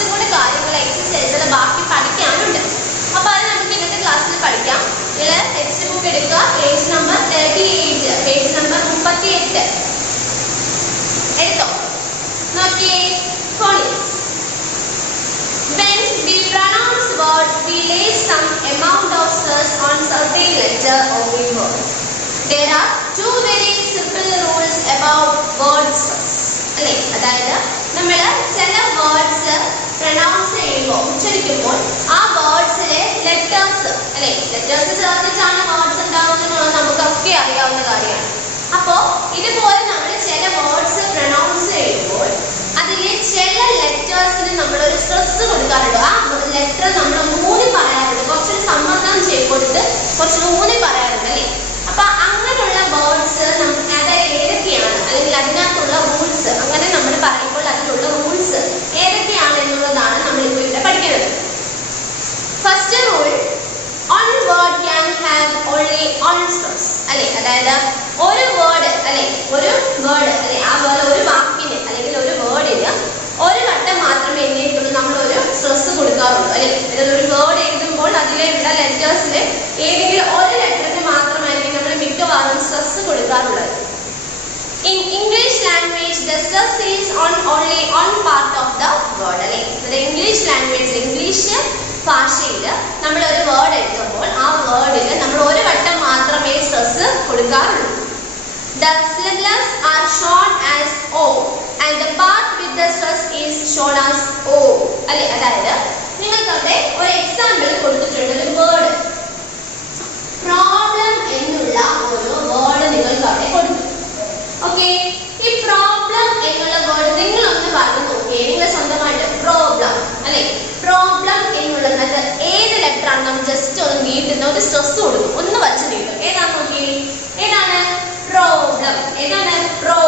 കുറച്ചും കൂടെ കാര്യങ്ങൾ എക്സസൈസുകൾ ബാക്കി പഠിക്കാനുണ്ട്. അപ്പോൾ അത് നമുക്ക് ഇന്നത്തെ ക്ലാസ്സിൽ പഠിക്കാം. ഇതിൽ ടെക്സ്റ്റ് ബുക്ക് എടുക്കുക, പേജ് നമ്പർ 38, പേജ് നമ്പർ 38 എടുത്തോ. നോക്കിയേ, phonics. When we pronounce words, we lay some amount of stress on certain letter or word. There are two very simple rules about word stress. അല്ലേ, അതായത് നമ്മൾ ചില words pronounce ചെയ്യുമ്പോൾ, ഉച്ചരിക്കുമ്പോൾ ആ വേർഡ്സിലെ letters അല്ലേ, ലെറ്റേഴ്സ് ചേർത്തിട്ടാണ് വേർഡ്സ് ഉണ്ടാകുന്നത്, നമുക്കൊക്കെ അറിയാവുന്ന കാര്യമാണ്. അപ്പോൾ ഇതുപോലെ നമ്മൾ ചില വേർഡ്സ് പ്രൊനൗൺസ് ചെയ്യുമ്പോൾ അതിലെ ചില ലെറ്റേഴ്സിന് നമ്മളൊരു സ്ട്രെസ് കൊടുക്കാറുണ്ട്. ആ ലെറ്റർ നമ്മൾ ഊന്നി പറയാറുണ്ട്, കുറച്ചൊരു സമ്മർദ്ദം കൊടുത്ത് കുറച്ച് ഊന്നി പറയാറുണ്ട് അല്ലേ. അപ്പൊ അങ്ങനെയുള്ള വേർഡ്സ് നമുക്ക് അതായത് ഏതൊക്കെയാണ്, അല്ലെങ്കിൽ അതിനകത്തുള്ള റൂൾസ്, അങ്ങനെ നമ്മൾ പറയുമ്പോൾ അതിലുള്ള റൂൾസ് ഏതൊക്കെയാണ് എന്നുള്ളതാണ് നമ്മളിപ്പോൾ ഇവിടെ പഠിക്കുന്നത്. First rule, one word can have only one stress അല്ലേ, അതായത് ഒരു വേർഡ് അല്ലെ, ഒരു വേർഡ് അല്ലെ, ആ വേർഡ് ഒരു വാക്കിന് അല്ലെങ്കിൽ ഒരു വേർഡിന് ഒരു വട്ടം മാത്രമേ എന്തെങ്കിലും നമ്മൾ ഒരു സ്ട്രെസ് കൊടുക്കാറുള്ളൂ അല്ലെ. ഒരു വേർഡ് എഴുതുമ്പോൾ അതിലെ ഉള്ള ലെറ്റേഴ്സിന് ഏതെങ്കിലും ഒരു ലെറ്ററിന് മാത്രമായിരിക്കും നമ്മൾ മിക്കവാറും സ്ട്രെസ് കൊടുക്കാറുള്ളത്. In English language, the stress is on only one part of the word അല്ലെ. ഇംഗ്ലീഷ് ലാംഗ്വേജിൽ, ഇംഗ്ലീഷ് ഭാഷയിൽ നമ്മൾ ഒരു വേർഡ് എഴുതുമ്പോൾ ആ വേർഡിൽ നമ്മൾ ഒരു വട്ടം മാത്രമേ stress കൊടുക്കാറുള്ളൂ. The syllables are shown as O and the part with the stress is shown as O അല്ലെ. അതായത് നിങ്ങൾക്ക് അവിടെ ഒരു എക്സാമ്പിൾ കൊടുത്തിട്ടുണ്ട്, ഒരു വേർഡ് പ്രോബ്ലം എന്നുള്ള ഒരു വേർഡ് നിങ്ങൾക്ക് അവിടെ കൊടുത്തു. ഓക്കെ, ഈ പ്രോബ്ലം എന്നുള്ള വേർഡ് നിങ്ങൾ ഒന്ന് പറഞ്ഞു നോക്കിയേ, നിങ്ങൾ സ്വന്തമായിട്ട് പ്രോബ്ലം അല്ലെ, പ്രോബ്ലം എന്നുള്ളത് ഏത് ലെറ്റർ ആണ് നമ്മൾ ജസ്റ്റ് ഒന്ന് നീട്ടുന്ന ഒരു സ്ട്രെസ് കൊടുക്കും, ഒന്ന് വച്ച് നീട്ടും. ഏതാന്ന് നോക്കി, ഏതാണ് പ്രോബ്ലം, ഏതാണ് പ്രോ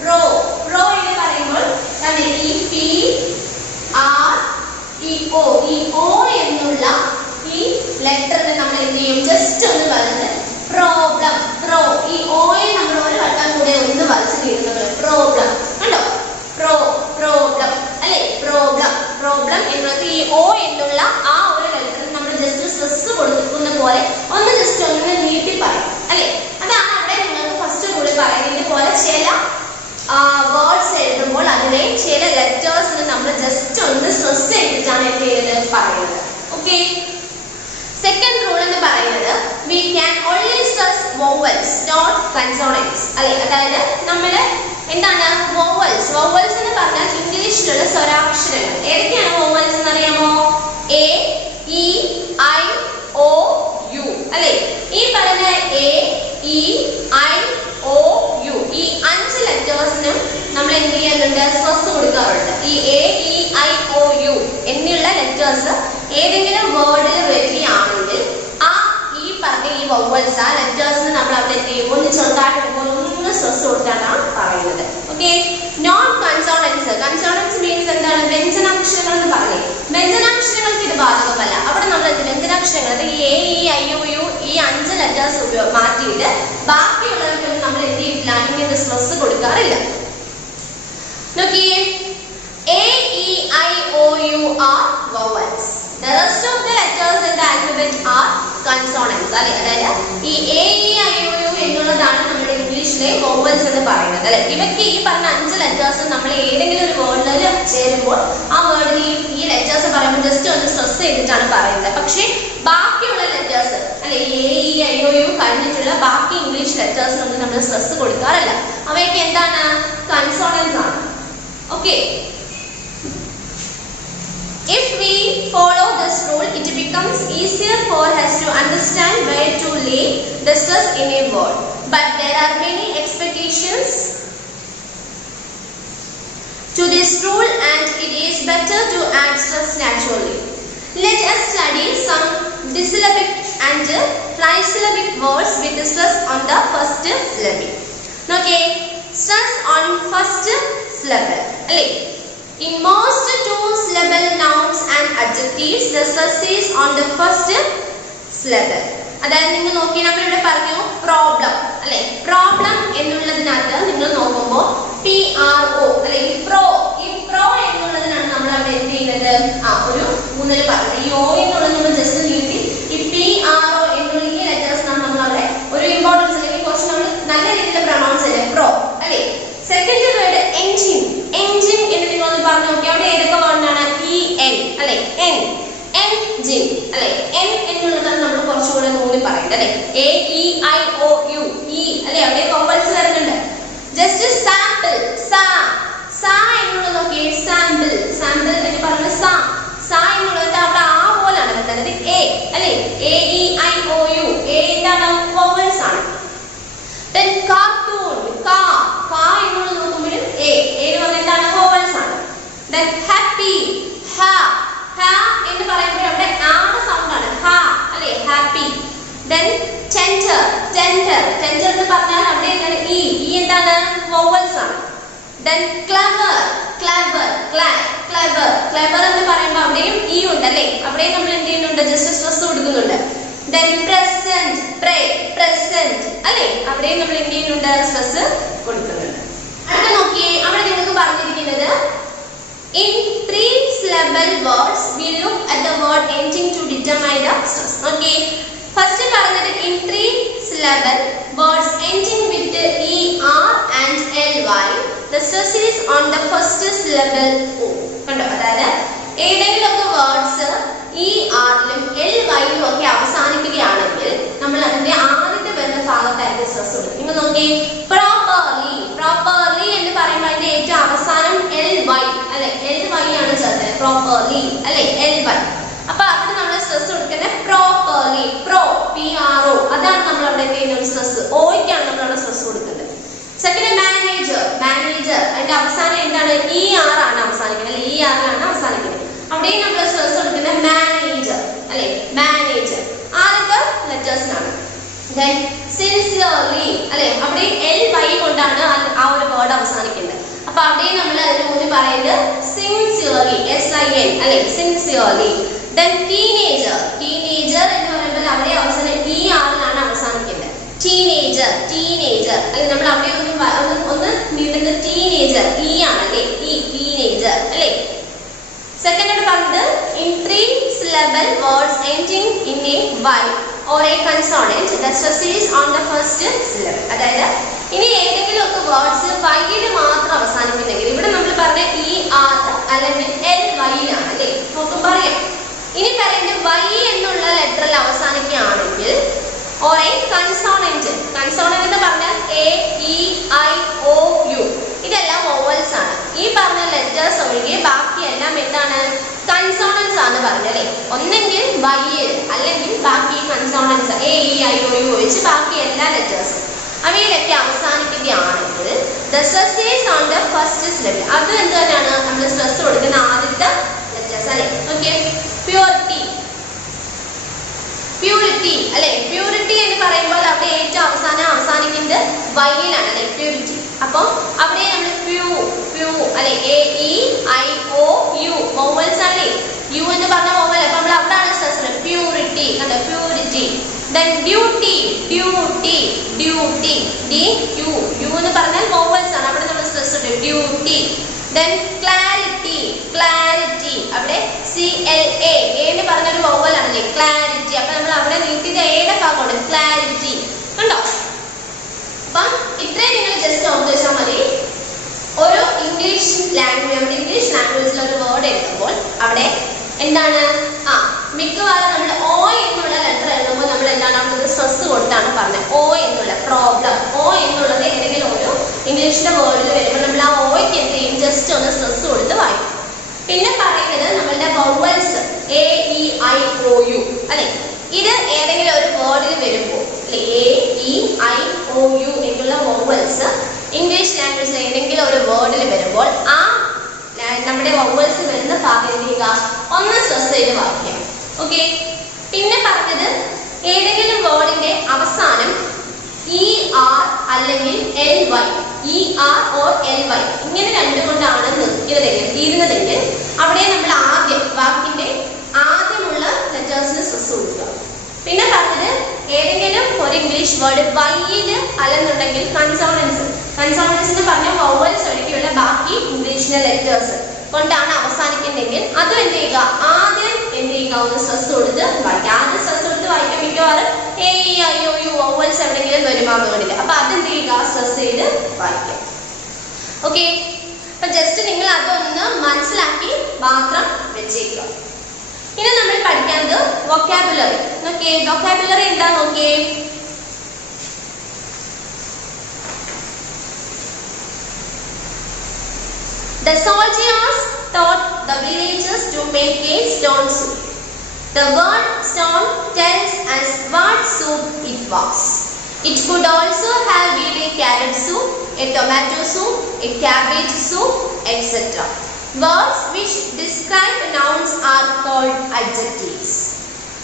പ്രോ പ്രോ എന്ന് പറയുമ്പോൾ ഈ പി ആർ ഈ ഒ, ഈ ഒ എന്നുള്ള ഈ ലെറ്ററിനെ നമ്മൾ എന്ത് ചെയ്യും, ജസ്റ്റ് ഒന്ന് വരച്ച് പ്രോബ്ലം പ്രോ, ഈ ഓയെ നമ്മൾ ഒരു വട്ടം കൂടെ ഒന്ന് വരച്ച് നീട്ടുന്നത് പ്രോബ്ലം കണ്ടോ, പ്രോബ്ലം അല്ലെ, പ്രോബ്ലം പ്രോബ്ലം എന്നുള്ളത് ഈ ഒ എന്നുള്ള ആ ഒരു ലെറ്ററിന് നമ്മൾ ജസ്റ്റ് സ്ട്രെസ് കൊടുക്കുന്ന പോലെ ഒന്ന് ജസ്റ്റ് ഒന്ന് നീട്ടി പറയും അല്ലെ. അതാണ് അവിടെ നിങ്ങൾക്ക് ഫസ്റ്റ് റൂളിൽ പറയുന്നത്. ഇതുപോലെ ചില വേർഡ്സ് എഴുതുമ്പോൾ അതിലെ ചില ലെറ്റേഴ്സിന് നമ്മൾ ജസ്റ്റ് ഒന്ന് സ്ട്രെസ് ചെയ്തിട്ടാണ് എന്ത് ചെയ്യുന്നത് പറയുന്നത്. ഓക്കെ, സെക്കൻഡ് റൂൾ എന്ന് പറയുന്നത് we can only stress vowels not consonants അല്ലെ. അതായത് നമ്മൾ എന്താണ് vowels, vowels എന്ന് പറഞ്ഞാൽ ഇംഗ്ലീഷിലുള്ള സ്വരാക്ഷരങ്ങൾ. ഏതൊക്കെയാണ് vowels എന്ന് അറിയാമോ? A, E, I, O, U അല്ലെ. ഈ പറഞ്ഞ A, E, I, O, U ഈ 5 ലെറ്റേഴ്സിനും നമ്മൾ എന്ത് ചെയ്യുന്നുണ്ട്, സ്ട്രെസ് കൊടുക്കാറുണ്ട്. ഈ A, E, I, O, U എന്നുള്ള ലെറ്റേഴ്സ് ഏതെങ്കിലും വേർഡിൽ വരികയാണെങ്കിൽ ആ ഈ പറഞ്ഞ ഈ വവൽസ് ആ ലെറ്റേഴ്സിന് നമ്മൾ അവിടെ എന്ത് ചെയ്യും, ഒന്ന് ചെറുതായിട്ട് ഒന്ന് സ്ട്രെസ് കൊടുത്താണ് പറയുന്നത്. Okay, non consonants, consonants means എന്താണ്, വ്യഞ്ജനാക്ഷരങ്ങൾ എന്ന് പറയേ. വ്യഞ്ജനാക്ഷരങ്ങൾക്ക് ഇത് ബാധകമല്ല. അവിടെ നമ്മൾ വ്യഞ്ജനാക്ഷരങ്ങൾ ഈ A, E, I, O, U ഈ 5 ലെറ്റേഴ്സ് മാറ്റിയിട്ട് ബാക്കിയുള്ളവർക്കൊന്നും നമ്മൾ എന്ത് ചെയ്യില്ല, ഇങ്ങനത്തെ സ്ട്രെസ് കൊടുക്കാറില്ല. നോക്കിയേ, A, E, I, O, you are vowels. The rest of the letters in the alphabet are consonants അല്ലെ. അതായത് ഈ A, E, I, O, U എന്നുള്ളതാണ് നമ്മുടെ ഇംഗ്ലീഷിലെ vowels എന്ന് പറയുന്നത് അല്ലെ. ഇവയ്ക്ക് ഈ പറഞ്ഞ 5 ലെറ്റേഴ്സ് നമ്മൾ ഏതെങ്കിലും ഒരു വേർഡിൽ ചേരുമ്പോൾ ആ വേർഡിൽ ഈ ലെറ്റേഴ്സ് പറയുമ്പോൾ ജസ്റ്റ് ഒന്ന് സ്ട്രെസ് ചെയ്തിട്ടാണ് പറയുന്നത്. പക്ഷേ ബാക്കിയുള്ള ലെറ്റേഴ്സ് അല്ലെ, A, E, I, O, U കഴിഞ്ഞിട്ടുള്ള ബാക്കി ഇംഗ്ലീഷ് ലെറ്റേഴ്സിനൊന്നും നമ്മൾ സ്ട്രെസ് കൊടുക്കാറില്ല. അവയൊക്കെ എന്താണ്, കൺസോണൻസ് ആണ്. Okay, if we follow this rule, it becomes easier for us to understand where to lay the stress in a word. But there are many expectations to this rule and it is better to add stress naturally. Let us study some disyllabic and trisyllabic words with stress on the first syllable. Okay, stress on first syllable. In most 2-syllable nouns and adjectives, the stress is on the first syllable. അതായത് നിങ്ങൾ നോക്കി നമ്മൾ ഇവിടെ പറഞ്ഞു problem അല്ലെ. Problem എന്നുള്ളതിനകത്ത് നിങ്ങൾ നോക്കുമ്പോൾ PRO അല്ലെ, ഈ പ്രോ എന്നുള്ളതിനാണ് നമ്മൾ അവിടെ എന്ത് ചെയ്യുന്നത്, കൂടുതൽ പറഞ്ഞത്. ഈ O എന്നുള്ളത് നമ്മൾ ജസ്റ്റ് നീട്ടി ഈ PRO എന്നുള്ള ഈ ലെറ്റേഴ്സ് നമ്മൾ അവിടെ ഒരു ഇമ്പോർട്ടൻസ് അല്ലെങ്കിൽ കുറച്ച് നമ്മൾ നല്ല രീതിയിൽ പ്രൊനൗൺസ് ചെയ്യണം. പ്രോ അല്ലേ. Second word engine. എൻജിൻ എന്ന് നിങ്ങൾ ഒന്ന് പറഞ്ഞു നോക്കി. അവിടെ ഏതൊക്കെ വേർഡാണ്? EN അല്ലേ. എൻജിൻ അല്ലേ. എൻ എന്നുള്ളതാണ് നമ്മൾ കുറച്ചുകൂടെ നോക്കി പറയുന്നത് അല്ലേ. AEIOU E അല്ലേ. അവിടെ വവൽസ് വരുന്നുണ്ട്. ജസ്റ്റ് സാമ്പിൾ സാ എന്നുള്ളത് നോക്കിയേ. സാമ്പിൾ എന്ന് പറയുന്നത് സാ എന്നുള്ളത് അവിടെ ആ പോലാണ് വരുന്നത്. A അല്ലേ. AEIOU A എന്താണ്? വവൽസ് ആണ്. Then cartoon കാ എന്നുള്ളത് നോക്കുമ്പോഴും A എന്ന് പറഞ്ഞാൽ എന്താണ്? വവൽസ് ആണ്. Then happy ഹ എന്ന് പറയുമ്പോൾ അവിടെ ആടെ സൗണ്ട് ആണ്. ഹ അല്ലേ. happy. Then tender എന്ന് പറഞ്ഞാൽ അവിടെ എന്താണ്? E എന്താണ്? വവൽസ് ആണ്. Then clever എന്ന് പറയുമ്പോൾ അവിടെയും E ഉണ്ട് അല്ലേ. അവിടെയും നമ്മൾ എന്ത് ചെയ്യുന്നുണ്ട്? ജസ്റ്റ് സ്ട്രെസ് കൊടുക്കുന്നുണ്ട്. Then present അല്ലേ. അവിടെയും നമ്മൾ എന്ത് ചെയ്യുന്നുണ്ട്? സ്ട്രെസ് കൊടുക്കുന്നുണ്ട്. അടുത്ത നോക്കിയേ. അവിടെ നിങ്ങൾക്ക് പറഞ്ഞിരിക്കുന്നത് in 3 syllable words we look at the word ending to determine the stress. Okay, first പറഞ്ഞത് in 3 syllable words ending with ER and LY the stress is on the first syllable O. കണ്ടോ? അതായത് ഏതെങ്കിലുമൊക്കെ words ER ലും LY ലും ഒക്കെ അവസാനിക്കുകയാണെങ്കിൽ നമ്മൾ അതിന്റെ ആദ്യത്തെ വരുന്ന ഭാഗത്തായിരിക്കും സ്ട്രെസ് കൊടുക്കുക. നിങ്ങൾ നോക്കി properly എന്ന് പറയുമ്പോൾ അതിന്റെ ഏറ്റവും അവസാനം LY അല്ലെ. LY ആണ് ചേർത്തത്. properly അല്ലെ. LY. അപ്പൊ അവിടെ നമ്മൾ സ്ട്രെസ് കൊടുക്കുന്നത് properly PRO അതാണ് നമ്മൾ അവിടെ എന്ത് ചെയ്യുന്നത്? സ്ട്രെസ് ഓയ്ക്കാണ് നമ്മൾ അവിടെ സ്ട്രെസ് കൊടുക്കുന്നത്. സെക്കൻഡ് മാനേജർ അതിന്റെ അവസാനം എന്താണ്? ER ആണ് അവസാനിക്കുന്നത് അല്ലെ. ER ആണ് അവസാനിക്കുന്നത്. അവിടെയും നമ്മൾ സ്ട്രെസ് കൊടുക്കുന്നത് മാനേജർ അല്ലെ. മാനേജർ ആദ്യത്തെ ലെറ്റേഴ്സിനാണ്. Then sincerely അല്ലെ. അവിടെ LY കൊണ്ടാണ് ആ ഒരു വേർഡ് അവസാനിക്കുന്നത്. അപ്പൊ അവിടെ നമ്മൾ അതിന് മുന്നേ പറയുന്നത് sincerely SIN അല്ലെ. sincerely. Then teenager എന്ന് പറയുമ്പോൾ അവിടെ അവസാനം ER ലാണ് അവസാനിക്കുന്നത്. teenager അല്ലെ. നമ്മൾ അവിടെ ഒന്ന് നീട്ടുന്നത് teenager E ആണ് അല്ലെ. teenager അല്ലെ. സെക്കൻഡ് പറഞ്ഞത് in 3 syllable words ending in a Y or a consonant the stress is on the first syllable. അതായത് ഇനി ഏതെങ്കിലും ഒക്കെ വേർഡ്സ് Y ൽ മാത്രം അവസാനിക്കുന്നെങ്കിൽ ഇവിടെ നമ്മൾ പറഞ്ഞ ER അല്ലെങ്കിൽ LY ലാണ് അല്ലേ. നോക്കുമ്പോൾ അറിയാം. ഇനി പറയുന്നത് Y എന്നുള്ള ലെറ്ററിൽ അവസാനിക്കുകയാണെങ്കിൽ or a consonant എന്ന് പറഞ്ഞാൽ AEIOU ഇതെല്ലാം വവൽസ് ആണ്. ഈ പറഞ്ഞ ലെറ്റേഴ്സ് ഒഴികെ ബാക്കിയെല്ലാം എന്താണ്? കൺസോണൻസ് ആണ് പറഞ്ഞല്ലേ. ഒന്നെങ്കിൽ Y അല്ലെങ്കിൽ ബാക്കി കൺസോണൻസ് AEIOU ഒഴിച്ച് ബാക്കി എല്ലാ ലെറ്റേഴ്സും അവയിലൊക്കെ അവസാനിക്കുകയാണെങ്കിൽ the stress is on the first syllable. അത് എന്ത് തന്നെയാണ്? നമ്മൾ സ്ട്രെസ് കൊടുക്കുന്ന ആദ്യത്തെ ലെറ്റേഴ്സ് അല്ലേ. ഓക്കെ. പ്യൂരിറ്റി അല്ലെ. പ്യൂരിറ്റി എന്ന് പറയുമ്പോൾ അവിടെ ഏറ്റവും അവസാനിക്കുന്നത് Y ലാണ് അല്ലെ. പ്യൂരിറ്റി. അപ്പൊ അവിടെ നമ്മൾ പ്യൂ അല്ലെ. AEIOU വവൽസ് അല്ലേ. U എന്ന് പറഞ്ഞ വവൽ. അപ്പൊ നമ്മൾ അവിടെയാണ് സ്ട്രെസ്. പ്യൂരിറ്റി കണ്ടോ? പ്യൂരിറ്റി. Then duty DU എന്ന് പറഞ്ഞാൽ വവൽസ് ആണ്. അവിടെ നമ്മൾ സ്ട്രെസ് ഉണ്ട്. ഡ്യൂട്ടി. Then clarity അവിടെ CLA എന്ന് പറഞ്ഞൊരു വവൽ ആണല്ലേ. ക്ലാരിറ്റി. അപ്പൊ നമ്മൾ അവിടെ നീട്ടിയത് ഏടെ ഭാഗമാണ്? ക്ലാരിറ്റി. കണ്ടോ? അപ്പം ഇത്രയും നിങ്ങൾ ജസ്റ്റ് ഓർത്ത് വെച്ചാൽ മതി. ഒരു ഇംഗ്ലീഷ് ലാംഗ്വേജിൽ ഒരു വേർഡ് എഴുതുമ്പോൾ അവിടെ എന്താണ്? മിക്കവാറും നമ്മൾ O എന്നുള്ള ലെറ്റർ എഴുതുമ്പോൾ നമ്മൾ എന്താണ്? അവിടെ സ്ട്രെസ് കൊടുത്താണ് പറഞ്ഞത്. O എന്നുള്ള പ്രോബ്ലം. O എന്നുള്ളത് ഏതെങ്കിലും ഒരു ഇംഗ്ലീഷിന്റെ വേർഡിൽ വരുമ്പോൾ നമ്മൾ ആ ഓയ്ക്ക് എന്ത് ചെയ്യും? ജസ്റ്റ് ഒന്ന് സ്ട്രെസ് കൊടുത്ത് വായിക്കും. പിന്നെ പറയുന്നത് നമ്മളുടെ വവൽസ് AEIOU അല്ലെ. ഇത് ഏതെങ്കിലും ഒരു വേർഡിൽ വരുമ്പോൾ AEIOU എന്നുള്ള വവൽസ് ഇംഗ്ലീഷ് ലാംഗ്വേജിൽ ഏതെങ്കിലും ഒരു വേർഡിൽ വരുമ്പോൾ ആ നമ്മുടെ വവൽസ് വരുന്ന ഭാഗം എന്ത് ചെയ്യുക? ഒന്ന് സ്ട്രെസ് ചെയ്ത് വായിക്കുക. ഓക്കെ. പിന്നെ പറഞ്ഞത് ഏതെങ്കിലും വേർഡിന്റെ അവസാനം ER അല്ലെങ്കിൽ LY ER or LY ഇങ്ങനെ രണ്ടുകൊണ്ടാണ് തീരുന്നതെങ്കിൽ അവിടെ നമ്മൾ ആദ്യം വാക്കിന്റെ ആദ്യമുള്ള ലെറ്റേഴ്സിന് സ്ട്രെസ് കൊടുക്കുക. പിന്നെ പറഞ്ഞത് ഏതെങ്കിലും ഒരു ഇംഗ്ലീഷ് വേർഡ് Y അല്ലെന്നുണ്ടെങ്കിൽ കൺസോണൻസ് എന്ന് പറഞ്ഞ വവൽസ് ഒഴികെയുള്ള ബാക്കി ഇംഗ്ലീഷിലെ ലെറ്റേഴ്സ് കൊണ്ടാണ് അവസാനിക്കുന്നതെങ്കിൽ അത് എന്ത് ചെയ്യുക? ആദ്യം എന്ത് ചെയ്യുക, ഒന്ന് സ്ട്രെസ് കൊടുത്ത് വായിക്കുക. ആദ്യം സ്ട്രെസ് കൊടുത്ത് വായിക്കാൻ മിക്കവാറും വോവൽസ് എവിടെയെങ്കിലും വരുമാ വേണ്ടില്ല. അപ്പൊ അതെന്ത് ചെയ്യുക, സ്ട്രെസ് ചെയ്ത് വായിക്കുക. ഓക്കെ, അപ്പൊ ജസ്റ്റ് നിങ്ങൾ അതൊന്ന് മനസ്സിലാക്കി മാത്രം വെച്ചേക്കുക. ഇനി നമ്മൾ പഠിക്കുന്നത് വൊക്കാബുലറി. നോക്കിയേ, വൊക്കാബുലറി എന്താ നോക്കിയേ. The soldiers taught the villagers to make a stone soup. The word stone tells us what soup it was. It could also have been a carrot soup, a tomato soup, a cabbage soup, etc. Words which describe nouns are called adjectives.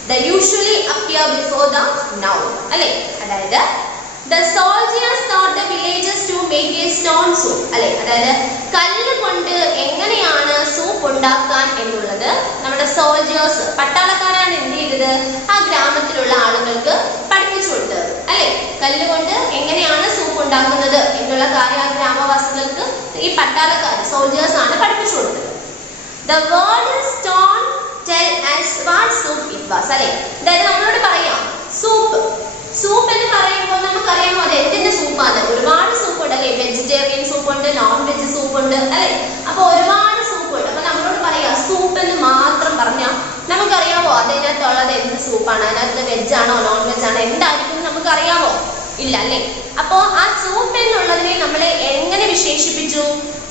They usually appear before the noun. അല്ലേ, അതായത് the soldiers taught the villagers to make a stone soup. അല്ലേ, അതായത് കല്ല് കൊണ്ട് എങ്ങനെയാണ് soup ഉണ്ടാക്കാൻ എന്നുള്ളത് നമ്മുടെ സോൾജേഴ്സ്, പട്ടാളക്കാരാണ് എന്ത് ചെയ്തത്, ആ ഗ്രാമത്തിലുള്ള ആളുകൾക്ക് പഠിപ്പിച്ചു കൊടുത്തത്. അല്ലേ, കല്ല് കൊണ്ട് എങ്ങനെയാണ് സൂപ്പ് ഉണ്ടാക്കുന്നത് എന്നുള്ള കാര്യം ആ ഗ്രാമവാസികൾക്ക് ഈ പട്ടാളക്കാർ സോൾജേഴ്സ് ആണ് പഠിപ്പിച്ചു കൊടുത്തത്. The word stone tell us what soup it was. അല്ലേ, അതായത് നമ്മളോട് പറയാം സൂപ്പ്. സൂപ്പ് എന്ന് പറയുമ്പോൾ നമുക്കറിയാമോ അത് എന്തിന്റെ സൂപ്പാണ്. ഒരുപാട് സൂപ്പ് ഉണ്ട് അല്ലെ, വെജിറ്റേറിയൻ സൂപ്പ് ഉണ്ട്, നോൺ വെജ് സൂപ്പ് ഉണ്ട് അല്ലെ. അപ്പൊ ഒരുപാട് സൂപ്പ് ഉണ്ട്. അപ്പൊ നമ്മളോട് പറയാ സൂപ്പ് എന്ന് മാത്രം പറഞ്ഞാൽ നമുക്കറിയാമോ അതിനകത്തുള്ളത് എന്ത് സൂപ്പാണ്, അതിനകത്ത് വെജ് ആണോ നോൺ വെജ് ആണോ എന്തായിരിക്കും നമുക്കറിയാമോ? ഇല്ല അല്ലേ. അപ്പോ ആ സൂപ്പ് എന്നുള്ളതിനെ നമ്മൾ എങ്ങനെ വിശേഷിപ്പിച്ചു?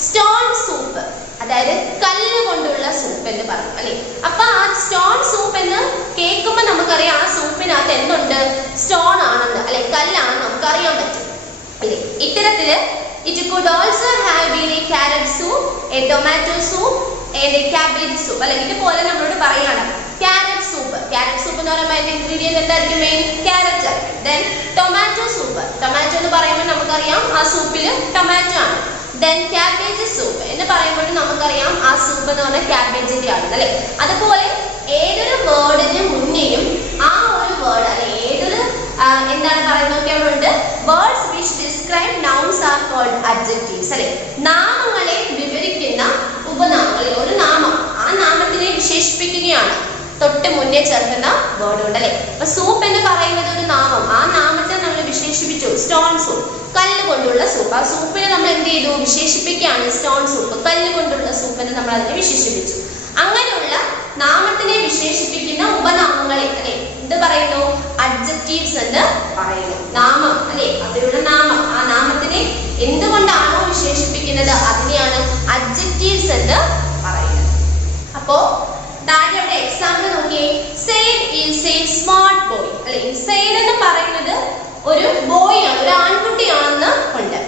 സ്റ്റോൺ സൂപ്പ്, അതായത് കല്ല് കൊണ്ടുള്ള സൂപ്പ് എന്ന് പറഞ്ഞു അല്ലെ. അപ്പൊ ആ സ്റ്റോൺ സൂപ്പ് എന്ന് കേൾക്കുമ്പോൾ നമുക്കറിയാം ആ സൂപ്പിനകത്ത് എന്തുണ്ട്, സ്റ്റോൺ ആണെന്ന് അല്ലെ, കല്ലാണെന്ന് നമുക്ക് അറിയാൻ പറ്റും അല്ലെ. ഇത്തരത്തില് it could also have been a carrot soup, a tomato soup and a cabbage soup. അല്ലെ, ഇതുപോലെ നമ്മളോട് പറയാണ് carrot soup. carrot soup എന്ന് പറയുമ്പോൾ അതിന്റെ ഇൻഗ്രീഡിയന്റ് എന്തായിരിക്കും? മെയിൻ ക്യാരറ്റ് ആയിരിക്കും. then tomato soup, ടൊമാറ്റോ എന്ന് പറയുമ്പോൾ നമുക്കറിയാം ആ സൂപ്പിൽ ടൊമാറ്റോ ആണ്. then cabbage soup എന്ന് പറയുമ്പോൾ നമുക്കറിയാം ആ സൂപ്പ് എന്ന് പറഞ്ഞാൽ ക്യാബേജിന്റെ ആണ് അല്ലെ. അതുപോലെ ഏതൊരു വേർഡിന് മുന്നേയും ആ ഒരു വേർഡ് അല്ലെ, ഏതൊരു എന്താണ് പറയുന്നതൊക്കെ അവിടെ ഉണ്ട്. Words which describe nouns are called adjectives. അല്ലെ, നാമങ്ങളെ വിവരിക്കുന്ന ഉപനാമങ്ങളിൽ ഒരു നാമം ആ നാമത്തിനെ വിശേഷിപ്പിക്കുകയാണ് തൊട്ട് മുന്നേ ചേർക്കുന്ന വേർഡ് ഉണ്ട് അല്ലെ. അപ്പൊ സൂപ്പ് എന്ന് പറയുന്നത് ഒരു നാമം, ആ നാമത്തെ നമ്മൾ വിശേഷിപ്പിച്ചു സ്റ്റോൺ സൂപ്പ്, കല്ല് കൊണ്ടുള്ള സൂപ്പ്. ആ സൂപ്പിനെ നമ്മൾ എന്ത് ചെയ്തു, വിശേഷിപ്പിക്കുകയാണ് സ്റ്റോൺ സൂപ്പ്, കല്ല് കൊണ്ടുള്ള സൂപ്പ് എന്ന് നമ്മൾ അതിനെ വിശേഷിപ്പിച്ചു. അങ്ങനെയുള്ള നാമത്തിനെ വിശേഷിപ്പിക്കുന്ന ഉപനാമങ്ങളെ അല്ലെ എന്ത് പറയുന്നു? അഡ്ജക്റ്റീവ്സ് എന്ന് പറയുന്നു. നാമം അല്ലെ, അവരുടെ നാമം, ആ നാമത്തിനെ എന്തുകൊണ്ടാണോ വിശേഷിപ്പിക്കുന്നത് അതിനെയാണ് അഡ്ജക്റ്റീവ്സ് എന്ന് പറയുന്നത്. അപ്പോ താഴെ അവിടെ എക്സാമ്പിൾ നോക്കിയേ. Syed is a smart boy അല്ലെ. സെയ്ദ് എന്ന് പറയുന്നത് ഒരു ബോയ് ആണ്, ഒരു ആൺകുട്ടിയാണെന്ന് ഉണ്ട്.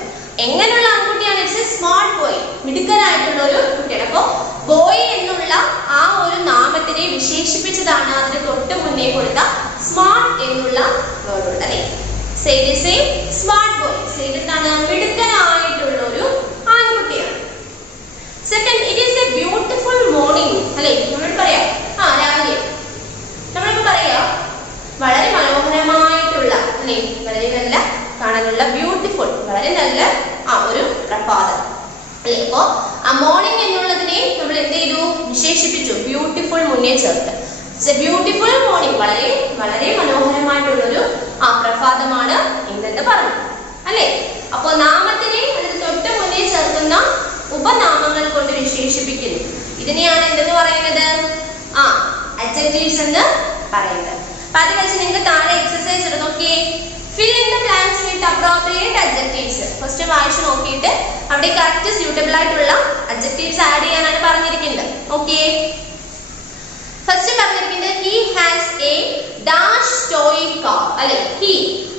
എങ്ങനെയുള്ള ആൺകുട്ടിയാണ്? ഇറ്റ്സ് എ സ്മാർട്ട് ബോയ്, മിടുക്കനായിട്ടുള്ള ഒരു കുട്ടിയാണ്. അപ്പോ ബോയ് എന്നുള്ള ആ ഒരു നാമത്തിനെ വിശേഷിപ്പിച്ചതാണ് അതിന് തൊട്ട് മുന്നേ കൊടുത്ത സ്മാർട്ട് എന്നുള്ള വേർഡ് അല്ലെ. Syed is a smart boy, Syed എന്താണ്? മിടുക്കനായിട്ടുള്ള ഒരു ആൺകുട്ടിയാണ്. Second, it is a beautiful morning അല്ലെ. നമ്മൾ പറയാം രാവിലെ നമ്മളിപ്പോ പറയാ വളരെ മനോഹരമായിട്ടുള്ള അല്ലെ, വളരെ നല്ല കാണാനുള്ള ബ്യൂട്ടിഫുൾ, വളരെ നല്ല ഒരു പ്രഭാതം അല്ലെ. അപ്പോ ആ മോർണിംഗ് എന്നുള്ളതിനെ നമ്മൾ എന്ത് ചെയ്തു, വിശേഷിപ്പിച്ചു, ബ്യൂട്ടിഫുൾ മുന്നേ ചേർത്ത്. ബ്യൂട്ടിഫുൾ മോർണിംഗ്, വളരെ വളരെ മനോഹരമായിട്ടുള്ളൊരു പ്രഭാതമാണ് ഇന്നെന്ന് പറഞ്ഞു അല്ലെ. അപ്പോ നാമത്തിനെ അതിന് തൊട്ട് മുന്നേ ചേർക്കുന്ന ഉപനാമങ്ങൾ കൊണ്ട് വിശേഷിപ്പിക്കുന്നു. ഇതിനെയാണ് എന്തെന്ന് പറയുന്നത്? അഡ്ജക്റ്റീവ്സ് എന്ന് പറയുന്നത്. അപ്പൊ അത് വെച്ച് നിങ്ങൾക്ക് താഴെ എക്സസൈസ് ഇടും. നോക്കിയേ, fill in the blanks with appropriate adjectives. First വായിച്ചു നോക്കിയിട്ട് അവിടെ കറക്റ്റ് സ്യൂട്ടബിൾ ആയിട്ടുള്ള അഡ്ജക്റ്റീവ്സ് ആഡ് ചെയ്യാനാണ് പറഞ്ഞിരിക്കുന്നത്. ഓക്കേ, ഫസ്റ്റ് പറഞ്ഞിരിക്കുന്നത് he has a dash toy car അല്ലെ. he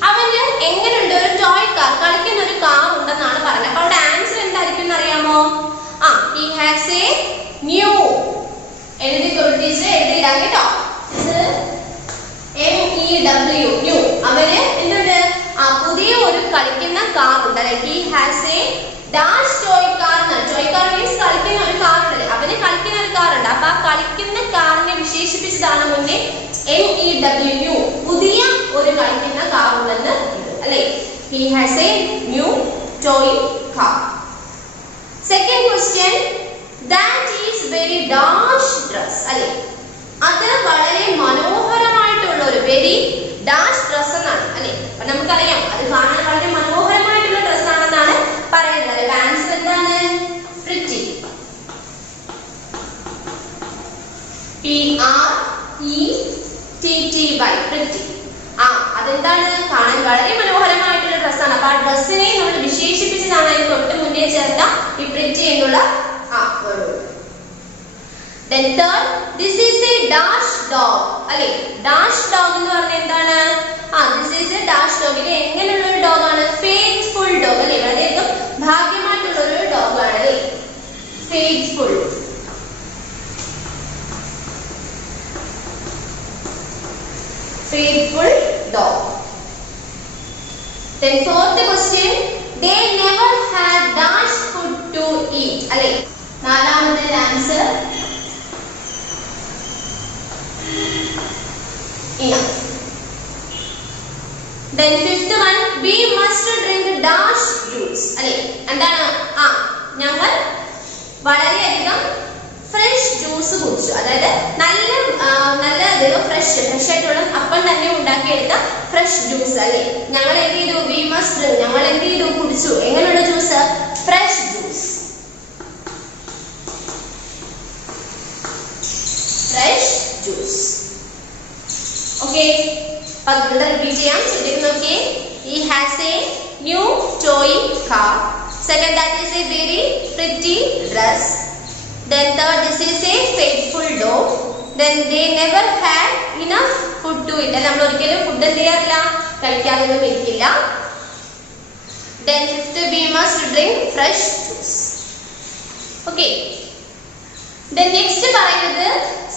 അവന് എങ്ങനെയുണ്ട്, ഒരു ടോയ് കാർ, കളിക്കുന്ന ഒരു കാർ ഉണ്ടെന്നാണ് പറഞ്ഞത്. അപ്പൊ അവിടെ ആൻസർ എന്തായിരിക്കും എന്ന് അറിയാമോ? he has a new എഴുതി കൊടുത്തിട്ട് എഴുതില്ല കേട്ടോ. MEW ന്യൂ, അവന് എന്തുണ്ട്, പുതിയ ഒരു കളിക്കുന്ന കാർ ഉണ്ട് അല്ലെ. he has a dash toy car. toy car means കളിക്കുന്ന ഒരു കാർ ഉണ്ട്, അവന് കളിക്കുന്ന ഒരു കാർ ഉണ്ട്. അപ്പൊ ആ കളിക്കുന്ന കാറിനെ വിശേഷിപ്പിച്ചതാണ് മുന്നേ MEW, പുതിയ ഒരു കളിക്കുന്ന കാർ ഉണ്ടെന്ന് അല്ലെ. he has a new toy car. Second question, that is very dash dress അല്ലെ. അത് വെരി ഡാഷ് ഡ്രസ് എന്നാണ് അല്ലെ. അപ്പൊ നമുക്കറിയാം അത് കാണാൻ വളരെ മനോഹരമായിട്ടുള്ള ഡ്രസ് ആണെന്നാണ് പറയുന്നത്. ആൻസർ എന്താണ്? പ്രിറ്റി. PRETTY pretty. അതെന്താണ്? കാണാൻ വളരെ മനോഹരമായിട്ടുള്ള ഡ്രസ്സാണ്. അപ്പൊ ആ ഡ്രസ്സിനെ നമ്മൾ വിശേഷിപ്പിച്ചതാണ് അതിന് തൊട്ട് മുന്നേ ചേർത്ത ഈ പ്രിറ്റി എന്നുള്ള word. Then third, this is a dash dog. അല്ലേ? dash dog എന്ന് പറഞ്ഞാൽ എന്താണ്? this is a dash dog. ഇത് എങ്ങനെയുള്ള ഒരു ഡോഗ് ആണ്? faithful dog അല്ലേ? വളരെയധികം ഭാഗ്യമായിട്ടുള്ള ഒരു ഡോഗ് ആണ് അല്ലേ? faithful. faithful dog. Then fourth question, they never had dash food to eat. അല്ലേ? നാലാമത്തെ answer enough. Then fifth one, we must drink dash juice. അല്ലേ? എന്താണ്? ഞങ്ങൾ വളരെയധികം ഫ്രഷ് ജ്യൂസ് കുടിച്ചു. അതായത് നല്ല ഫ്രഷ് ആയിട്ടുള്ള അപ്പം തന്നെ ഉണ്ടാക്കിയെടുത്ത ഫ്രഷ് ജ്യൂസ് അല്ലേ? ഞങ്ങൾ എന്ത് ചെയ്തു? വി മസ്റ്റ് ഞങ്ങൾ എന്ത് ചെയ്തു? കുടിച്ചു. എങ്ങനെയുള്ള juice? Fresh juice. Fresh juice. Okay, പദങ്ങൾ റിപ്പീറ്റ് ചെയ്യാം. ശ്രദ്ധിച്ച് നോക്കിയേ. He has a new toy car. Second, that is a very pretty dress. Then third, this is a faithful dog. Then they never had enough food to eat. നമ്മൾ ഒരിക്കലും food എന്ത് ചെയ്യാറില്ല, കഴിക്കാതൊന്നും ഇരിക്കില്ല. Then fifth, we must drink fresh juice. Okay. Then next പറയുന്നത്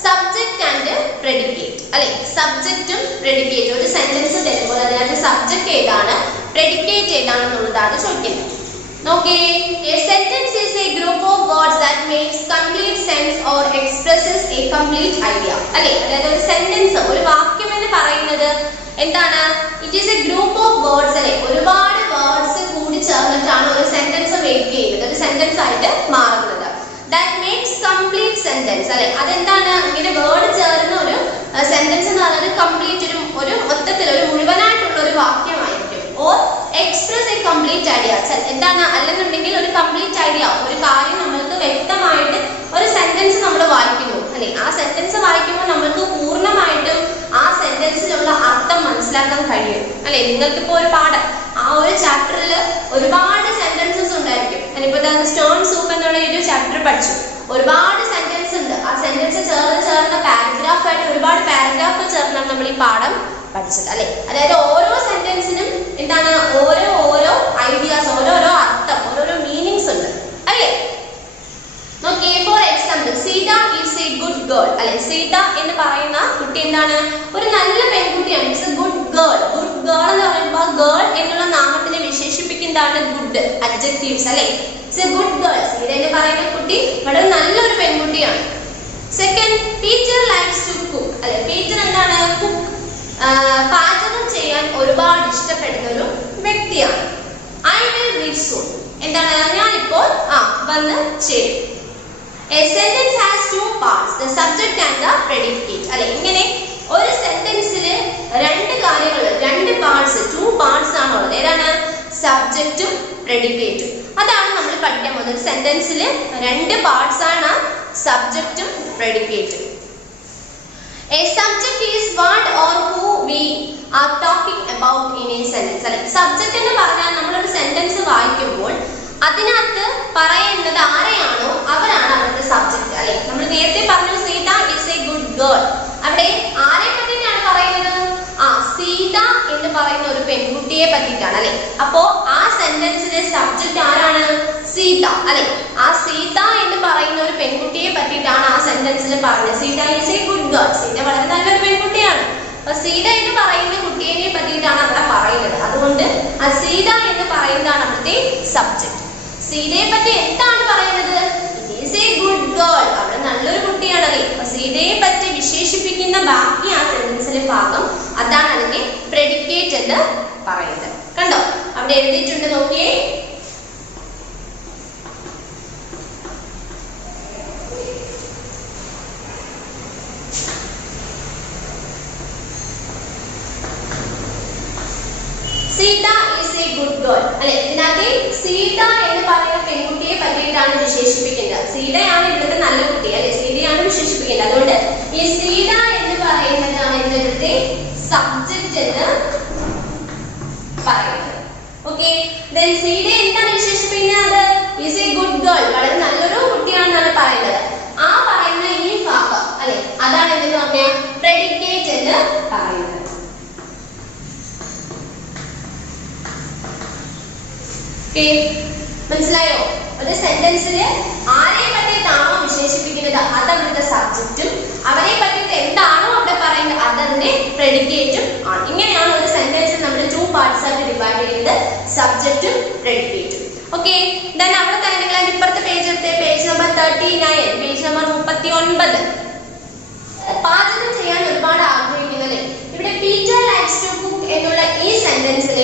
subject and predicate. അല്ലേ? സബ്ജക്റ്റും predicate. ഒരു sentence തരുമ്പോൾ അതിനകത്ത് സബ്ജക്റ്റ് ഏതാണ്, predicate ഏതാണെന്നുള്ളതാണ് ചോദിക്കുന്നത്. നോക്കിയേ. A sentence is a group of words that makes complete sense or expresses a complete idea. അല്ലേ? അതായത് ഒരു സെന്റൻസ്, ഒരു വാക്യം എന്ന് പറയുന്നത് എന്താണ്? It is a group of words അല്ലേ? ഒരുപാട് വേർഡ്സ് കൂടി ചേർന്നിട്ടാണ് ഒരു സെന്റൻസ് മേക്ക് ചെയ്യുന്നത്, ഒരു സെന്റൻസ് ആയിട്ട് മാറുന്നത്. That makes complete sentence അല്ലേ? അതെന്താണ്? ഇങ്ങനെ വേർഡ് ചേർന്ന ഒരു സെന്റൻസ് എന്ന് പറയുന്നത് കംപ്ലീറ്റ് ഒരു മൊത്തത്തിൽ ഒരു മുഴുവനായിട്ടുള്ള ഒരു വാക്യമായിരിക്കും. Or express a complete idea. എന്താണ്? അല്ലെന്നുണ്ടെങ്കിൽ ഒരു കംപ്ലീറ്റ് ഐഡിയ, ഒരു കാര്യം നമ്മൾക്ക് വ്യക്തമായിട്ട് ഒരു സെന്റൻസ് നമ്മൾ വായിക്കുന്നു അല്ലെ? ആ സെന്റൻസ് വായിക്കുമ്പോൾ നമ്മൾക്ക് പൂർണ്ണമായിട്ടും ആ സെന്റൻസിലുള്ള അർത്ഥം മനസ്സിലാക്കാൻ കഴിയും അല്ലെ? നിങ്ങൾക്കിപ്പോ ഒരു പാഠം, ആ ഒരു ചാപ്റ്ററിൽ ഒരുപാട് സെന്റൻസസ് ഉണ്ടായിരിക്കും. ഇപ്പൊ സ്റ്റോൺ സൂപ്പ് എന്നുള്ള ഒരു ചാപ്റ്റർ പഠിച്ചു, ഒരുപാട് സെന്റൻസ് ഉണ്ട്. ആ സെന്റൻസ് ചേർന്ന പാരഗ്രാഫ് ആയിട്ട് ഒരുപാട് പാരഗ്രാഫ് ചേർന്നാണ് നമ്മൾ ഈ പാഠം പഠിച്ചത് അല്ലെ? അതായത് ഓരോ സെന്റൻസിനും എന്താണ്? ഓരോ ഐഡിയാസ്, ഓരോരോ അർത്ഥം, ഓരോരോ മീനിങ്സ് ഉണ്ട് അല്ലേ? നോക്കിയേ. For example, Sita is a good girl അല്ലെ? സീത എന്ന് പറയുന്ന കുട്ടി എന്താണ്? ഒരു നല്ല പെൺകുട്ടിയാണ്. It's a good girl. Good girl എന്ന് പറയുമ്പോൾ ഗേൾ എന്നുള്ള നാമത്തിനെ വിശേഷിപ്പിക്കുന്നതാണ് ഗുഡ് അഡ്ജക്റ്റീവ്സ് അല്ലെ? It's a good girl. Sita എന്ന് പറയുന്ന കുട്ടി വളരെ നല്ലൊരു പെൺകുട്ടിയാണ്. Second, Peter likes to cook അല്ലെ? പീറ്റർ എന്താണ്? കുക്ക്, പാചകം ചെയ്യാൻ ഒരുപാട് ഇഷ്ടപ്പെടുന്ന ഒരു വ്യക്തിയാണ്. I will reach soon. എന്താണ്? ഞാനിപ്പോൾ വന്ന് ചേരും. A sentence has two parts, the subject and the predicate. അല്ലെ? ഇങ്ങനെ ഒരു സെന്റൻസിൽ രണ്ട് കാര്യങ്ങൾ, രണ്ട് പാർട്സ്, ടു പാർട്സ് ആണ് ഉള്ളത്. ഏതാണ്? സബ്ജക്റ്റും പ്രെഡിക്കേറ്റും. അതാണ് നമ്മൾ പഠിക്കാൻ പോകുന്നത്. സെന്റൻസിൽ രണ്ട് പാർട്സ് ആണ്, സബ്ജക്റ്റും പ്രെഡിക്കേറ്റും. A subject is what or who we are talking about in a sentence. അല്ലെ? സബ്ജക്റ്റ് എന്ന് പറഞ്ഞാൽ നമ്മളൊരു സെന്റൻസ് വായിക്കുമ്പോൾ അതിനകത്ത് പറയുന്നത് ആരെയാണോ അവരാണ് അവിടുത്തെ സബ്ജക്റ്റ് അല്ലെ? നമ്മൾ നേരത്തെ പറഞ്ഞു Sita is a good girl. അവിടെ ആരെ പറ്റിയിട്ടാണ് പറയുന്നത്? സീത എന്ന് പറയുന്ന ഒരു പെൺകുട്ടിയെ പറ്റിയിട്ടാണ് അല്ലെ? അപ്പോ ആ സെന്റൻസിലെ സബ്ജക്റ്റ് ആരാണ്? സീത അല്ലെ? ആ സീത എന്ന് പറയുന്ന ഒരു പെൺകുട്ടിയെ പറ്റിയിട്ടാണ് ആ സെന്റൻസിൽ പറഞ്ഞത്. Sita is a good girl. Sita വളരെ നല്ലൊരു പെൺകുട്ടിയാണ്. അപ്പൊ സീത എന്ന് പറയുന്ന കുട്ടിയെ പറ്റിയിട്ടാണ് അവിടെ പറയുന്നത്. അതുകൊണ്ട് ആ സീത എന്ന് പറയുന്നതാണ് അവിടുത്തെ സബ്ജക്റ്റ്. സീതയെ പറ്റി എന്താണ് പറയുന്നത്? It is a good girl. അവിടെ നല്ലൊരു കുട്ടിയാണല്ലേ? അപ്പൊ സീതയെ പറ്റി വിശേഷിപ്പിക്കുന്ന ബാക്കി ആ സെന്റൻസിലെ ഭാഗം, അതാണ് അതിന്റെ പ്രെഡിക്കേറ്റ് എന്ന് പറയുന്നത്. കണ്ടോ? അവിടെ എഴുതിയിട്ടുണ്ട്, നോക്കിയേ. then സിയുടെ എന്താണ് വിശേഷിപ്പിക്കുന്നത്? ഈസ് എ ഗുഡ് ഗേൾ, വളരെ നല്ലൊരു കുട്ടിയാണെന്നാണ് പറയുന്നത്. ആ പറയുന്ന ഈ ഭാഗം അല്ലെ, അതാണ് എന്തെന്ന് പറഞ്ഞാൽ പ്രെഡിക്കേറ്റ് എന്ന് പറയുന്നത്. മനസ്സിലായോ? ഒരു സെന്റൻസിൽ ആരെ പറ്റിയിട്ടാണോ വിശേഷിപ്പിക്കുന്നത് അത് അവിടുത്തെ സബ്ജക്റ്റും, അവരെ പറ്റിയിട്ട് എന്താണോ അവിടെ പറയുന്നത് അത് അതിന്റെ പ്രെഡിക്കേറ്റും ആണ്. ഇങ്ങനെയാണ് ഒരു സെന്റൻസിൽ നമ്മൾ 2 പാർട്സ് ആയിട്ട് ഡിവൈഡ് ചെയ്യുന്നത്, സബ്ജക്റ്റും പ്രെഡിക്കേറ്റും. ഓക്കെ, ദെൻ അവിടെ തന്നെ നിങ്ങൾ അതിന്റെ ഇപ്പുറത്തെ പേജ് എടുത്തേ, പേജ് നമ്പർ 39, പേജ് നമ്പർ 39. പാചകം ചെയ്യാൻ ഒരുപാട് ആഗ്രഹിക്കുന്നത്. ഇവിടെ പീറ്റർ ലൈക്സ് ടു കുക്ക് എന്നുള്ള ഈ സെന്റൻസിൽ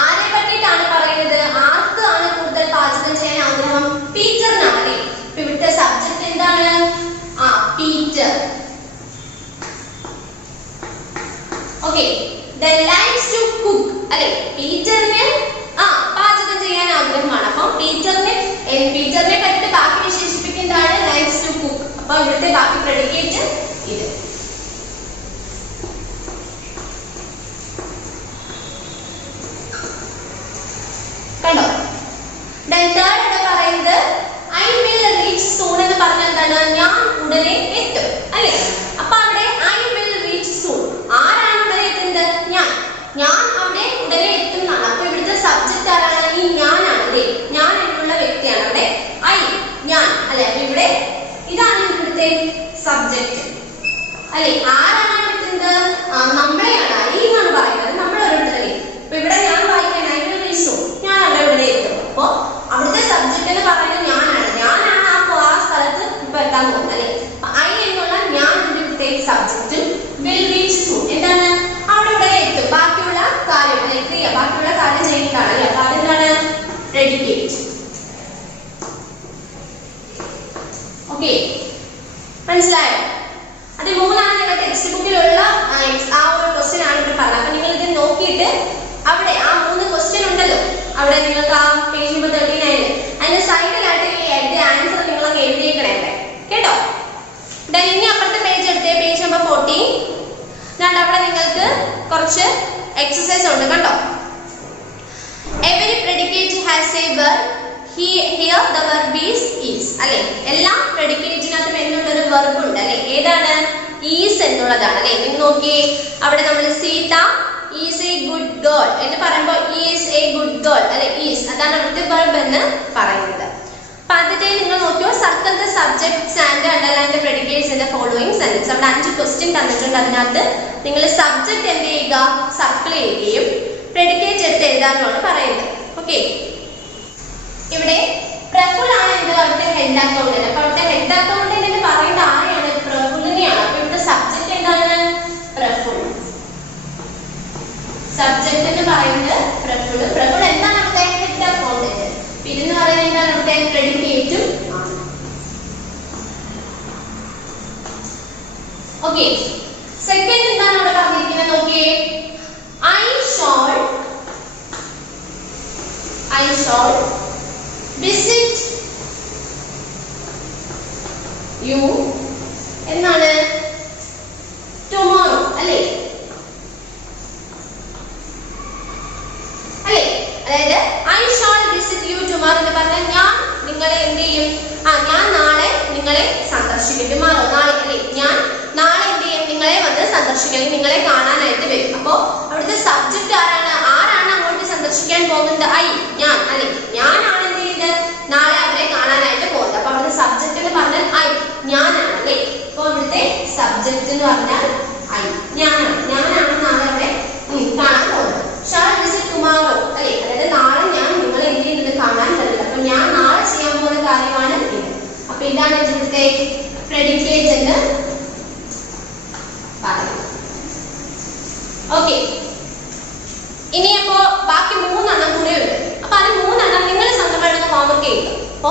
ആരെ പറ്റിയിട്ടാണ് പറയുന്നത്? ആർക്കാണ് കൂടുതൽ പാചകം ചെയ്യാൻ ആഗ്രഹം? പീറ്ററിനാണ് അല്ലേ? ഇവിടുത്തെ സബ്ജക്ട് എന്താണ്? Peter. Okay, then likes to cook അല്ലേ? പീറ്ററിന് പാചകം ചെയ്യാൻ ആഗ്രഹമാണ്. അപ്പം പീറ്ററിനെ പറ്റിയിട്ട് ബാക്കി വിശേഷിപ്പിക്കുന്നതാണ് likes to cook. അപ്പൊ ഇവിടുത്തെ ബാക്കി പ്രെഡിക്കേറ്റ് ഇത്. കണ്ടോ? then third ഇവിടെ പറയുന്നത് I will reach soon എന്ന് പറഞ്ഞാൽ എന്താണ്? ഞാൻ ഉടനെ എത്തും അല്ലേ? അപ്പൊ അവിടെ I will reach soon, ആരാണ് ഉടനെ എത്തുന്നത്? ഞാൻ അവിടെ ഉടനെ എത്തും എന്നാണ്. അപ്പൊ ഇവിടുത്തെ സബ്ജക്ട് ആരാണ്? ഈ ഞാനാണ് അല്ലേ? ഞാൻ എന്നുള്ള വ്യക്തിയാണ് അവിടെ I, ഞാൻ അല്ലെ? അപ്പൊ ഇവിടെ ഇതാണ് ഇവിടുത്തെ സബ്ജക്ട് അല്ലെ? ആരാണ് എത്തുന്നത്? നമ്മളെയാണ് I എന്നാണ് പറയുന്നത്, നമ്മൾ ഓരോരുത്തരല്ലേ. അപ്പൊ ഇവിടെ ഞാൻ വായിക്കാൻ I will reach soon, ഞാൻ അവിടെ ഉടനെ എത്തും. അപ്പൊ അവിടുത്തെ സബ്ജക്ട് എന്ന് പറയുന്നത് ഞാനാണ് ആ സ്ഥലത്ത് ഇപ്പൊ എത്താൻ പോകുന്നത് അല്ലെ? I എന്നുള്ള ഞാൻ ഇവിടുത്തെ സബ്ജക്റ്റും will reach soon എന്താണ്? അവിടെ ഉടനെ എത്തും. ബാക്കിയുള്ള കാര്യം അല്ലെ, ക്രിയ, ബാക്കിയുള്ള കാര്യം ചെയ്യുന്നതാണ് അല്ലെ? അപ്പൊ അതെന്താണ്? പ്രെഡിക്കേറ്റ്. ഓക്കെ, മനസ്സിലായോ? അത് മൂന്നാണ് നിങ്ങളുടെ ടെക്സ്റ്റ് ബുക്കിലുള്ള ആ ഒരു ക്വസ്റ്റ്യൻ ആണ് ഇവിടെ പറഞ്ഞത്. അപ്പൊ നിങ്ങൾ ഇത് നോക്കിയിട്ട് അവിടെ ആ 3 ക്വസ്റ്റ്യൻ ഉണ്ടല്ലോ, അവിടെ നിങ്ങൾക്ക് ആ പേജ് നമ്പർ 39 അതിന്റെ സൈഡിലായിട്ട് ഈ ആൻസർ നിങ്ങൾ എഴുതിയേക്കണേ കേട്ടോ. ഇനി അപ്പുറത്തെ പേജ് എടുത്തേ, പേജ് നമ്പർ 40. അവിടെ നിങ്ങൾക്ക് കുറച്ച് എക്സസൈസ് ഉണ്ട് കണ്ടോ. Every predicate has a verb. Here the verb is അല്ലെ? എല്ലാ പ്രെഡിക്കേറ്റിനകത്തും എന്നുള്ളൊരു വെർബ് ഉണ്ട് അല്ലെ? ഏതാണ്? ഈസ് എന്നുള്ളതാണ് അല്ലെ? നിങ്ങൾ നോക്കിയേ, അവിടെ നമ്മൾ Sita is a good girl എന്ന് പറയുമ്പോൾ ഈസ് എ ഗുഡ് ഗേൾ അല്ലെ? ഈസ് അതാണ് അവിടുത്തെ വെർബ് എന്ന് പറയുന്നത്. അപ്പൊ അതിന്റെ നിങ്ങൾ നോക്കിയോ, circle the subjects and underline the predicates in the following sentence. അവിടെ 5 ക്വസ്റ്റ്യൻ തന്നിട്ടുണ്ട്. അതിനകത്ത് നിങ്ങൾ സബ്ജക്ട് എന്ത് ചെയ്യുക? സർക്കിൾ ചെയ്യുകയും പ്രെഡിക്കേറ്റ് എടുത്ത് എഴുതാനുമാണ് പറയുന്നത്. ഓക്കെ, ഇവിടെ പ്രഫുലാണ് എന്ത് അവിടുത്തെ ഹെഡ് അക്കൗണ്ടന്റ്. അപ്പൊ അവിടുത്തെ ഹെഡ് അക്കൗണ്ടന്റ് എന്ന് പറയുന്നത് ആരെയാണ്? പ്രഫുലിനെയാണ്. അപ്പൊ ഇവിടുത്തെ സബ്ജക്ട് എന്താണ്? പ്രഫുൽ. സബ്ജക്ട് എന്ന് പറയുന്നത് പ്രഫുൽ. പ്രഫുൽ എന്താണ് അവിടുത്തെ ഹെഡ് അക്കൗണ്ടന്റ്? ഇതെന്ന് പറയുന്നത് എന്താണ്? അവിടുത്തെ പ്രെഡിക്കേറ്റും ആണ്. ഓക്കെ, സെക്കൻഡ് എന്താണ് അവിടെ പറഞ്ഞിരിക്കുന്നത്? നോക്കിയേ, I shall visit you എന്നാണ്? tomorrow അല്ലേ? അതായത് I shall visit you tomorrow എന്ന് പറഞ്ഞാൽ ഞാൻ നിങ്ങളെ എന്ത് ചെയ്യും? ഞാൻ നാളെ നിങ്ങളെ സന്ദർശിക്കും. tomorrow നാളെ അല്ലേ? ഞാൻ നാളെ എന്ത് ചെയ്യും? നിങ്ങളെ വന്ന് സന്ദർശിക്കാൻ, നിങ്ങളെ കാണാനായിട്ട് വരും. അപ്പോ അവിടുത്തെ സബ്ജക്ട് ആരാണ്? അങ്ങോട്ട് സന്ദർശിക്കാൻ പോകുന്നത്? ഞാൻ അല്ലെ? ഞാനാണ് എന്ത് ചെയ്യുന്നത്? നാളെ അവരെ കാണാനായിട്ട് പോകുന്നത്. അപ്പൊ അവിടുത്തെ സബ്ജക്ട് എന്ന് പറഞ്ഞാൽ ഞാനാണ് അല്ലെ? അപ്പൊ ഇവിടുത്തെ സബ്ജക്ട് എന്ന് പറഞ്ഞാൽ ഞാനാണ് നാളെ അവരെ കാണാൻ പോകുന്നത്. shall visit tomorrow അല്ലെ? അതായത് നാളെ ഞാൻ നിങ്ങളെ എന്ത് ചെയ്യുന്നത്? കാണാൻ വരുന്നത്. അപ്പൊ ഞാൻ നാളെ ചെയ്യാൻ പോകുന്ന കാര്യമാണ് ഇത്. അപ്പൊ ഇതാണ് ഇവിടുത്തെ പ്രെഡിക്കേറ്റ് എന്ന് പറയുന്നത്. ഓക്കെ, ഇനി അപ്പോ ബാക്കി 3 കൂടെ ഉണ്ട്. അപ്പൊ അത് 3 നിങ്ങൾ സ്വന്തമായിട്ട് ഹോംവർക്ക് ചെയ്യുക. അപ്പൊ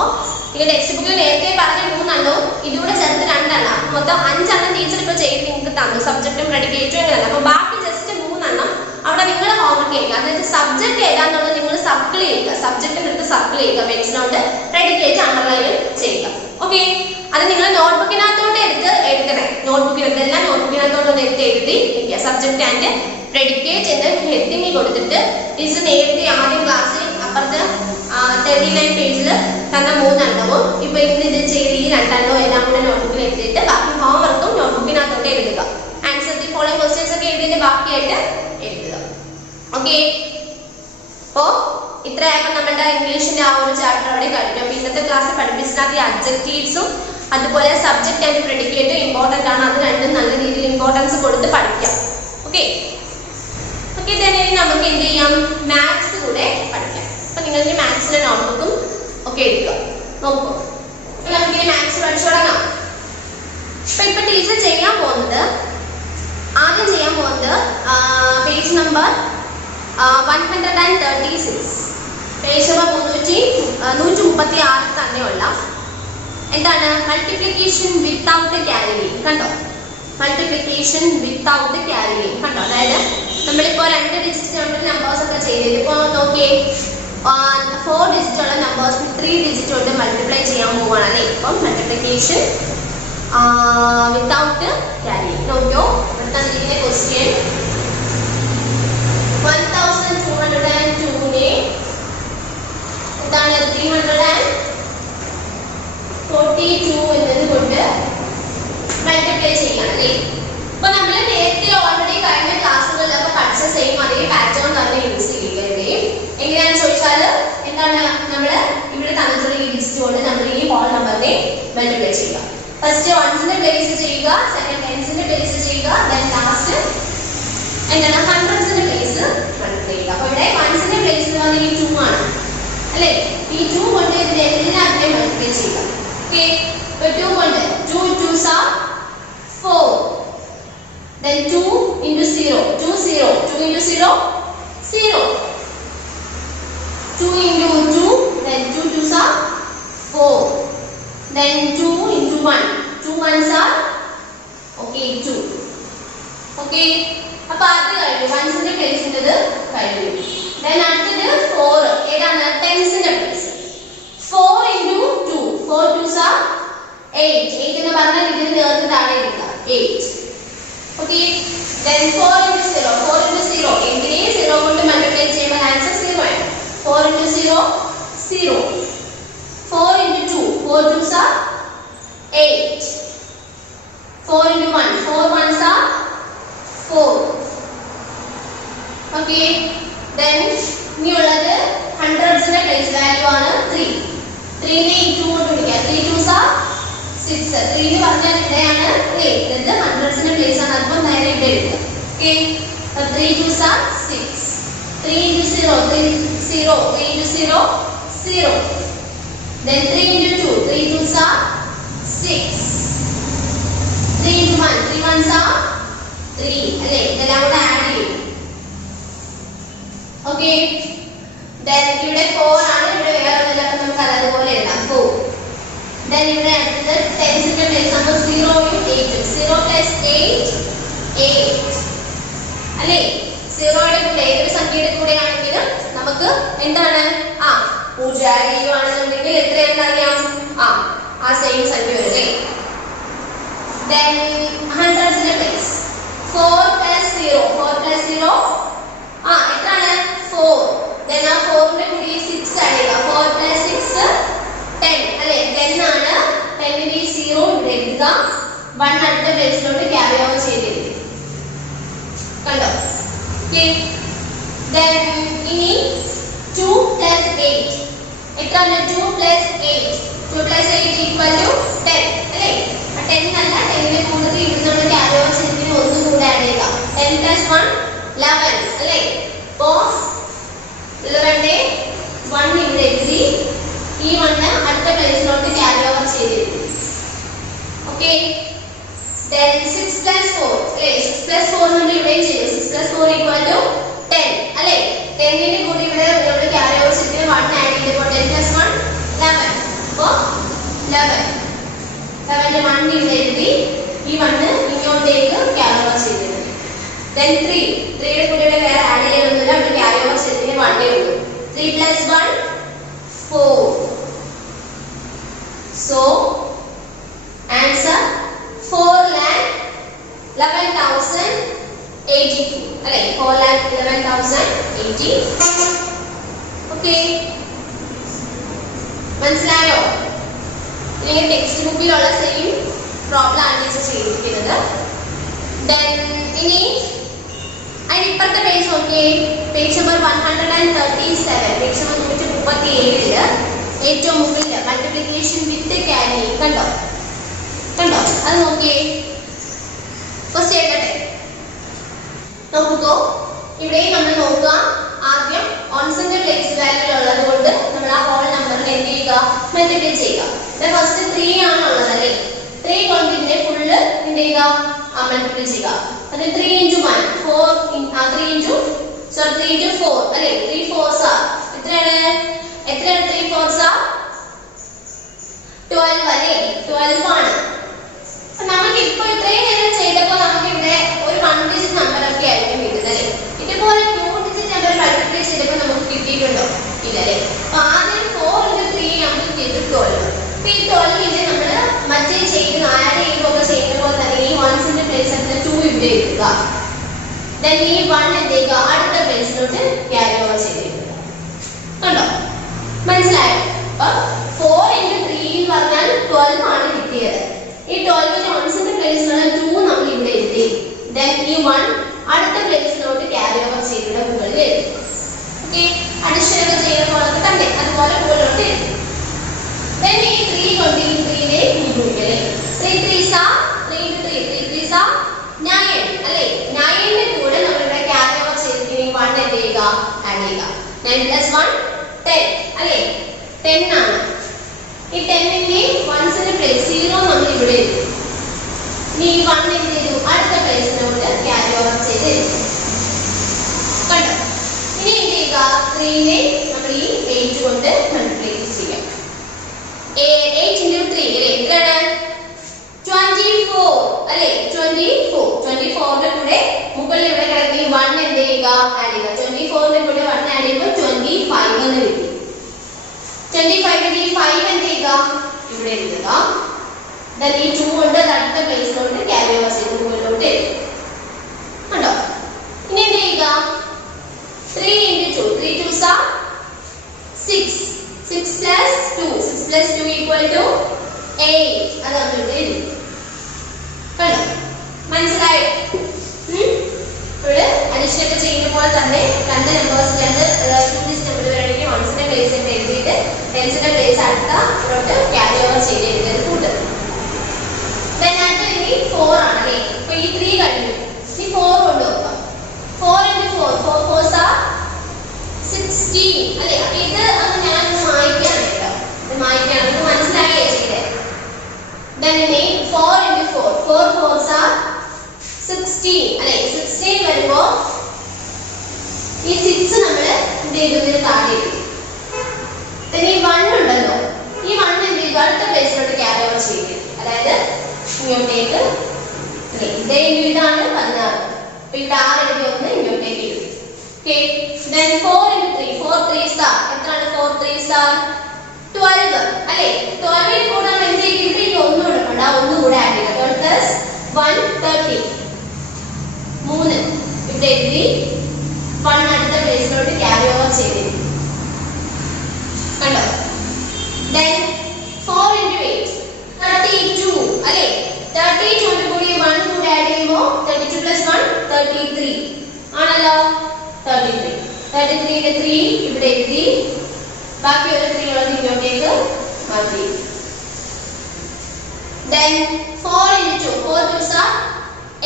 നിങ്ങൾ ടെക്സ്റ്റ് ബുക്കിൽ നേരത്തെ പറഞ്ഞ 3 ഇതുകൂടെ ചേർത്ത് 2 മൊത്തം 5 ടീച്ചർ ഇപ്പൊ ചെയ്ത് നിങ്ങൾക്ക് തന്നു, സബ്ജക്റ്റും പ്രെഡിക്കേറ്റും എങ്ങനെയാണ്. അപ്പൊ ബാക്കി ജസ്റ്റ് 3 അവിടെ നിങ്ങൾ ഹോംവർക്ക് ചെയ്യുക. അതായത് സബ്ജക്ട് ഏതാന്നുള്ളത് നിങ്ങൾ സർക്കിൾ ചെയ്യുക, സബ്ജക്റ്റിന്റെ അടുത്ത് സർക്കിൾ ചെയ്യുക, പെൻസിലോണ്ട് പ്രെഡിക്കേറ്റ് അണ്ടർലൈൻ ചെയ്യുക. ഓക്കെ, അത് നിങ്ങൾ നോട്ട്ബുക്കിനകത്തോട്ട് എടുത്ത് എഴുതണേ. നോട്ട്ബുക്കിനകത്ത് എല്ലാം നോട്ട്ബുക്കിനകത്തോട്ട് എടുത്ത് എഴുതി സബ്ജക്ട് ആൻഡ് പ്രെഡിക്കേറ്റ് എന്ന് ഹെഡിങ് കൊടുത്തിട്ട് ടീച്ചർ നേരത്തെ ആദ്യം ക്ലാസ്സിൽ അപ്പുറത്ത് 39 പേജിൽ തന്ന 3 എണ്ണവും ഇപ്പൊ ഇന്ന് ഇത് ചെയ്ത് ഈ 2 എണ്ണവും എല്ലാം കൂടെ നോട്ട്ബുക്കിൽ എഴുതിയിട്ട് ബാക്കി ഹോംവർക്കും നോട്ട്ബുക്കിനകത്തോട്ട് എഴുതുക. ആൻസർ ദി ഫോളോയിങ് ക്വസ്റ്റ്യൻസ് ഒക്കെ എഴുതിയിട്ട് ബാക്കിയായിട്ട് എഴുതുക. ഓക്കെ, അപ്പോ ഇത്രയായപ്പോൾ നമ്മുടെ ഇംഗ്ലീഷിന്റെ ആ ഒരു ചാപ്റ്റർ അവിടെ കഴിഞ്ഞു. അപ്പൊ ഇന്നത്തെ ക്ലാസ് പഠിപ്പിച്ചതിനകത്ത് ഈ അഡ്ജക്റ്റീവ്സും അതുപോലെ സബ്ജക്റ്റ് ആൻഡ് പ്രെഡിക്കേറ്റും ഇമ്പോർട്ടന്റ് ആണ്. അത് രണ്ടും നല്ല രീതിയിൽ ഇമ്പോർട്ടൻസ് കൊടുത്ത് പഠിക്കാം. ഓക്കെ ഓക്കെ തന്നെ നമുക്ക് എന്ത് ചെയ്യാം, മാത്സ് കൂടെ പഠിക്കാം. അപ്പൊ നിങ്ങൾക്ക് മാത്സിന്റെ നോട്ട്ബുക്കും ഒക്കെ എടുക്കുക. നോക്കൂ, നമുക്ക് മാത്സ് പഠിച്ചു തുടങ്ങാം. ഇപ്പൊ ടീച്ചർ ചെയ്യാൻ പോകുന്നത്, ആദ്യം ചെയ്യാൻ പോകുന്നത് പേജ് നമ്പർ 136, പേജ് നമ്പർ 136 തന്നെയുള്ള എന്താണ് മൾട്ടിപ്ലിക്കേഷൻ വിത്തൗട്ട് ക്യാരിയിങ്. കണ്ടോ, മൾട്ടിപ്ലിക്കേഷൻ വിത്തൗട്ട് ക്യാരിയിങ് കണ്ടോ. അതായത് നമ്മളിപ്പോ 2 ഡിജിറ്റ് നമ്പേഴ്സ് ഒക്കെ ചെയ്തിട്ട് ഇപ്പോ നോക്കിയേ, 4 ഡിജിറ്റ് ഉള്ള നമ്പേഴ്സിന് 3 ഡിജിറ്റ് കൊണ്ട് മൾട്ടിപ്ലൈ ചെയ്യാൻ പോവുകയാണ് അല്ലേ. ഇപ്പം മൾട്ടിപ്ലിക്കേഷൻ വിത്തൗട്ട് ക്യാരിയിങ്. നോക്കിയോ, തന്നിരിക്കുന്ന ക്വസ്റ്റ്യൻ 1202 എന്താണ് 342 എന്നത് കൊണ്ട് മൾട്ടിപ്ലൈ ചെയ്യണം അല്ലേ. അപ്പൊ നമ്മൾ നേരത്തെ ഓൾറെഡി കഴിഞ്ഞ ക്ലാസ്സുകളിലൊക്കെ പഠിച്ച സെയിം അതേ പാറ്റേൺ തന്നെ യൂസ് ചെയ്യുകയും എങ്ങനെയാണെന്ന് ചോദിച്ചാൽ എന്താണ്, നമ്മൾ ഇവിടെ തന്നിട്ടുള്ള ഈ ഡിജിറ്റ് കൊണ്ട് നമ്മൾ ഈ ഹോൾ നമ്പറിനെ മൾട്ടിപ്ലൈ ചെയ്യുക. ഫസ്റ്റ് വൺസിന്റെ പ്ലേസ് ചെയ്യുക, സെക്കൻഡ് ടെൻസിന്റെ പ്ലേസ് ചെയ്യുക, ദെൻ ലാസ്റ്റ് എന്താണ് ഹൺഡ്രഡ്സിന്റെ പ്ലേസ് മൾട്ടിപ്ലൈ ചെയ്യുക. അപ്പൊ ഇവിടെ വൺസിന്റെ പ്ലേസ് എന്ന് പറഞ്ഞാൽ ഈ 2 ആണ് അല്ലേ. ഈ 2 കൊണ്ട് ഇതിനെ എല്ലാത്തിനെ മൾട്ടിപ്ലൈ ചെയ്യുക. ഓക്കെ, ഇപ്പൊ 2 കൊണ്ട് 2 2s are 4, then 2 into 0 2 0 2 into 0 0, 2 into 2, then 2 2s are 4, then 2 into 1 2 1s are okay 2. okay, അപ്പോൾ അത് കഴിഞ്ഞു, വൺസിന്റെ പ്ലേസിൻ്റെത് കഴിഞ്ഞു. then അടുത്തത് 4 ഏതാണ്, ടെൻസിന്റെ പ്ലേസ്. 4 into 2 4 2s are 8 8 എന്ന് പറഞ്ഞാൽ ഇതിന് നേർക്ക് താഴെ എടുക്കുക 8. okay, then 4 into 0 4 into 0 എങ്ങനെ 0 കൊണ്ട് മൾട്ടിപ്ലൈ ചെയ്യുമ്പോൾ ആൻസർ 0 ആണ്. 4 into 0 0, 4 into 2 4 2s are 8, 4 into 1 4 1s are 4. okay, then ഇനിയുള്ളത് ഹൺഡ്രഡ്സിന്റെ പ്ലേസ് വാല്യൂ ആണ് 3. 3 നെ 2 കൊണ്ട് ഗുണിക്കുക, 3 2s are 6. 3 എന്ന് പറഞ്ഞാൽ ഇവിടെയാണ് അല്ലേ, ഇത് ഹൺഡ്രഡ്സിന്റെ പ്ലേസ് ആണ്, അപ്പോൾ നേരെ ഇവിടെ എടുക്കുക. okay, 3 2s are 6, 3 into 0 3 0 3 into 0 0, then 3 into 2 3 2s are 6, 3 into 1 3 1s are 3 അല്ലേ. ഇതെല്ലാം കൂടെ ആഡ് ചെയ്യും. okay, then ഇവിടെ 4 ആണ്, ഇവിടെ വേറെ ഒന്നുമില്ല, അപ്പോൾ നമുക്ക് അതുപോലെ എഴുതാം 4. then ഇവിടെ അടുത്തത് ടെൻസിന്റെ പ്ലേസ് ആകുമ്പോൾ 0 ഉം 8 ഉം 0 plus 8 8 അല്ലേ. 0യുടെ കൂടെ ഏതൊരു സംഖ്യയുടെ കൂടെ ആണെങ്കിലും നമുക്ക് എന്താണ് പൂജ്യം ആഡ് ചെയ്യുവാണെന്നുണ്ടെങ്കിൽ എത്രയാണെന്ന് അറിയാം, ആ സെയിം സംഖ്യ വരും അല്ലേ. then ഹൺഡ്രഡ്സിന്റെ പ്ലേസ് 4 plus 0 4 plus 0 എത്രയാണ് 4. then ആ 4ന്റെ കൂടെ 6 ആഡ് ചെയ്യുക, 4 plus 6 10 അല്ലേ. 10 ആണ്, 10ന്റെ 0 ഇവിടെ എഴുതുക, 1 അടുത്ത പ്ലേസിലോട്ട് ക്യാരി ഓവർ ചെയ്തിരിക്കും. കണ്ടോ. then ഇനി 2 plus 8 എത്രയാണ്, 2 plus 8 2 plus 8 equal to 10 അല്ലേ. 10 അല്ല, 10ന്റെ കൂടുതൽ ഇവിടെ നമ്മൾ ക്യാരി ഓവർ ചെയ്തിട്ട് ഒന്ന് കൂടെ ആഡ് ചെയ്യുക, 10 plus 1 11 അല്ലേ. അപ്പോ 11ന്റെ 1 ഇവിടെ എഴുതി, ഈ 1 അടുത്ത പ്ലേസിലോട്ട് ക്യാരി ഓവർ ചെയ്തിരിക്കും. okay, then 6 plus 4 അല്ലേ. 6 plus 4 നമ്മൾ ഇവിടെ ചെയ്യും, 6 plus 4 equal to 10 അല്ലേ. 10ന്റെ കൂടെ ഇവിടെ നമ്മൾ ക്യാരി ഓവർ ചെയ്തിട്ട് 1 ആഡ് ചെയ്തപ്പോൾ 10 plus 1 11, അപ്പോൾ 11ന്റെ 1 ഇവിടെ എഴുതി, ഈ 1 ഇങ്ങോട്ടേക്ക് ക്യാരി ഓവർ ചെയ്തിട്ടുണ്ട്. then 3യുടെ കൂടെ ഇവിടെ വേറെ ആഡ് ചെയ്യാനൊന്നുമില്ല, നമ്മൾ ക്യാരി ഓവർ ചെയ്തിട്ട് 1 ഉള്ളൂ. 3 plus 1 4. so answer 4,11,082 അല്ലേ. 4,11,080. okay, മനസ്സിലായോ? ഇല്ലെങ്കിൽ ടെക്സ്റ്റ് ബുക്കിലുള്ള സെയിം പ്രോബ്ലം ആണ് ടീച്ചർ ചെയ്തിരിക്കുന്നത്. ഇനി അതിന് ഇപ്പുറത്തെ പേജ് നോക്കിയേ, പേജ് നമ്പർ 137, പേജ് നമ്പർ 137 ഏറ്റവും മുകളിൽ മൾട്ടിപ്ലിക്കേഷൻ വിത്ത് ക്യാരി കണ്ടോ? അത് നോക്കിയേ. ക്വസ്റ്റ്യൻ എഴുതട്ടെ, നോക്കൂ. ഇവിടെ നമ്മൾ നോക്കുക, ആദ്യം കോൺസ്റ്റന്റ് പ്ലേസ് വാല്യൂ ഉള്ളത് കൊണ്ട് നമ്മൾ ആ ഹോൾ നമ്പറിൽ എന്ത് ചെയ്യുക, മൾട്ടിപ്ലൈ ചെയ്യുക. ഫസ്റ്റ് 3 ആണ് ഉള്ളത് അല്ലേ, 3 കൊണ്ട് ഇതിനെ ഫുള്ള് എന്ത് ചെയ്യുക, മൾട്ടിപ്ലൈ ചെയ്യുക. അത് 3 into 1 4 3 into 4 അല്ലേ, 3 4s are എത്രയാണ് 3 4s are 12 അല്ലേ, 12 ആണ്. നമുക്ക് ഇപ്പോൾ ഇത്രയും നേരം ചെയ്തപ്പോൾ നമുക്ക് ഇവിടെ ഒരു 1 ഡിജിറ്റ് നമ്പർ ഒക്കെ ആയിരിക്കും കിട്ടുന്നത് അല്ലേ. ഇതുപോലെ 2 ഡിജിറ്റ് നമ്പർ മൾട്ടിപ്ലൈ ചെയ്തപ്പോൾ നമുക്ക് കിട്ടിയിട്ടുണ്ടോ? ഇല്ല അല്ലേ. അപ്പൊ ആദ്യം 4 into 3 നമുക്ക് കിട്ടി 12. ഈ 12 നമ്മൾ മറ്റേ ചെയ്യുന്ന ആഡ് ചെയ്യുമ്പോൾ ചെയ്യുന്ന പോലെ തന്നെ ഈ 1ന്റെ പ്ലേസ് എടുത്ത് 2 ഇവിടെ എടുക്കുക. ദെൻ ഈ 1 എന്ത് ചെയ്യുക, അടുത്ത പ്ലേസിലോട്ട് ക്യാരി ഓവർ ചെയ്തിരിക്കുക. കണ്ടോ? മനസ്സിലായോ? അപ്പൊ 4 into 3 എന്ന് പറഞ്ഞാൽ 12 ആണ് കിട്ടിയത്. ഈ 12ന്റെ 1ന്റെ പ്ലേസിലുള്ള 2 നമ്മൾ ഇവിടെ എഴുതി. ദെൻ ഈ 1 അടുത്ത പ്ലേസിലോട്ട് ക്യാരി ഓവർ ചെയ്തിട്ട് മുകളിൽ എഴുതി. ഓക്കെ, അഡിഷൻ ഒക്കെ ചെയ്യുന്ന പോലെ തന്നെ അതുപോലെ മുകളിലോട്ട് എഴുതി. Then ഈ 3 കൊണ്ട് ഈ 3നെ ഗുണിക്കല്ലേ, 3 3s are 3 into 3 3 3s are 9 അല്ലേ. 9ന്റെ കൂടെ നമ്മൾ ഇവിടെ ക്യാരി ഓവർ ചെയ്തിട്ട് 1 എന്ത് ചെയ്യുക, ആഡ് ചെയ്യുക. 9 plus 1 10 അല്ലേ, 10 ആണ്. ഈ 10ന്റെ 1ന്റെ പ്ലേസ് 0 നമ്മൾ ഇവിടെ എഴുതി. ഇനി ഈ 1 എന്ത് ചെയ്തു, അടുത്ത പ്ലേസിലോട്ട് ക്യാരി ഓവർ ചെയ്ത് എഴുതി. കണ്ടോ? ഇനി എന്ത് ചെയ്യുക, 3നെ നമ്മൾ ഈ 8 കൊണ്ട് മൾട്ടിപ്ലൈ ചെയ്യാം. 8 into 3 അല്ലേ, എത്രയാണ് 24 അല്ലേ, 24ന്റെ കൂടെ മുകളിൽ ഇവിടെ കിടക്കുന്ന ഈ 1 എന്ത് ചെയ്യുക, ആഡ് ചെയ്യുക. 24ന്റെ കൂടെ 1 ആഡ് ചെയ്യുമ്പോൾ 25 എന്ന് കിട്ടി. 25 ഈ 5 എന്ത് ചെയ്യുക, ഇവിടെ എഴുതുക. ദെൻ ഈ 2 കൊണ്ട് അടുത്ത പ്ലേസിലോട്ട് ക്യാരി ഓവർ ചെയ്ത് മുകളിലോട്ട് എഴുതുക. കണ്ടോ? ഇനി എന്ത് ചെയ്യുക, 3 into 2 3 2s are 6 6 plus 2 6 plus 2 equal to 8. അത് നമ്മൾ ഇവിടെ എഴുതി. കണ്ടോ? മനസ്സിലായോ? ഇവിടെ അഡിഷൻ ഒക്കെ ചെയ്യുന്ന പോലെ തന്നെ രണ്ട് നമ്പേഴ്സ് 2 ഡിജിറ്റ് നമ്പർ വരണമെങ്കിൽ 1ന്റെ പ്ലേസ് ഒക്കെ എഴുതിയിട്ട് 10ന്റെ പ്ലേസ് അടുത്തോട്ട് ക്യാരി ഓവർ ചെയ്ത് എഴുതിയത് കൂട്ടും. ദെൻ അടുത്ത ഇനി 4 ആണ് അല്ലേ. അപ്പൊ ഈ 3 കഴിഞ്ഞു, ഇനി 4 കൊണ്ട് നോക്കാം. 4 into 4 4 4s are 16 അല്ലേ. അപ്പൊ ഇത് ഞാൻ മായ്ക്കാണ് കേട്ടോ, ഇത് മായ്ക്കാണ്, ഇത് മനസ്സിലായേ ചെയ്തേ. Then 4 into 4 4 4s are 16 അല്ലേ. 16 വരുമ്പോ ഈ 6 നമ്മൾ എന്ത് ചെയ്തു, ഇതിന് താഴെ ഇട്ടു. Then ഈ 1 ഉണ്ടല്ലോ, ഈ 1 എന്ത് ചെയ്തു, അടുത്ത പ്ലേസിലോട്ട് ക്യാരി ഓവർ ചെയ്തു. അതായത് ഇങ്ങോട്ടേക്ക് ഇതേ ഇതാണ് 16. അപ്പൊ ഇവിടെ 6 എഴുതി 1 ഇങ്ങോട്ടേക്ക് എഴുതി. Okay, then 4 into 3 4 3s are എത്രയാണ്, 4 3s are 12 അല്ലേ. 12 ൽ കൂടെ നമ്മൾ എന്ത് ചെയ്യും, ഇവിടെ ഈ 1 കൊടുക്കണ്ട, 1 കൂടെ ആഡ് ചെയ്യുക. 12 plus 1 30 3 ഇവിടെ എഴുതി. 1 അടുത്ത പ്ലേസിലോട്ട് ക്യാരി ഓവർ ചെയ്തു. കണ്ടോ? then 4 into 8 32 അല്ലേ. 32 ന്റെ കൂടി 1 കൂടെ ആഡ് ചെയ്യുമ്പോൾ 32 plus 1 33 ആണല്ലോ. 33 ന്റെ 3 ഇവിടെ എഴുതി, ബാക്കി ഒരു 3 ഉള്ളത് ഇങ്ങോട്ടേക്ക് മാറ്റി. then 4 into 2 4 2s are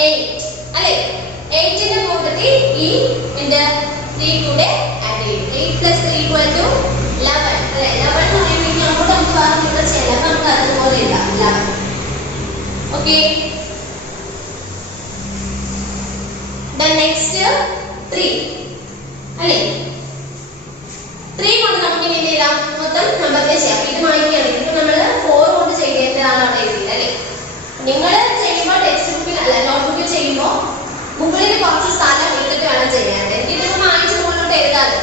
8 അല്ലേ. 8 ന്റെ കൂട്ടത്തിൽ ഈ എന്ത് 3 കൂടെ ആഡ് ചെയ്യും. 8 plus 3 equal to 11 അല്ലേ. 11 എന്ന് പറയുമ്പോൾ ഇനി അങ്ങോട്ട് നമുക്ക് പറഞ്ഞു ഇവിടെ ചെയ്യാം, നമുക്ക് അതുപോലെ ഇല്ല 11. ഓക്കെ, then next 3 അല്ലേ. 3 കൊണ്ട് നമുക്ക് ഇനി എന്ത് ചെയ്യാം, മൊത്തം നമ്പറിനെ ചെയ്യാം. ഇത് മായ്ക്കുകയാണെങ്കിൽ ഇപ്പൊ നമ്മൾ 4 കൊണ്ട് ചെയ്തതാണ് അവിടെ എഴുതിയത് അല്ലേ. നിങ്ങൾ ചെയ്യുമ്പോൾ ടെക്സ്റ്റ് ബുക്കിൽ അല്ല നോട്ട്ബുക്കിൽ ചെയ്യുമ്പോൾ മുകളിൽ കുറച്ച് സ്ഥലം ഇട്ടിട്ട് വേണം ചെയ്യാൻ. ഇതിനൊക്കെ മായ്ച്ച് മുകളിലോട്ട് എഴുതാതെ,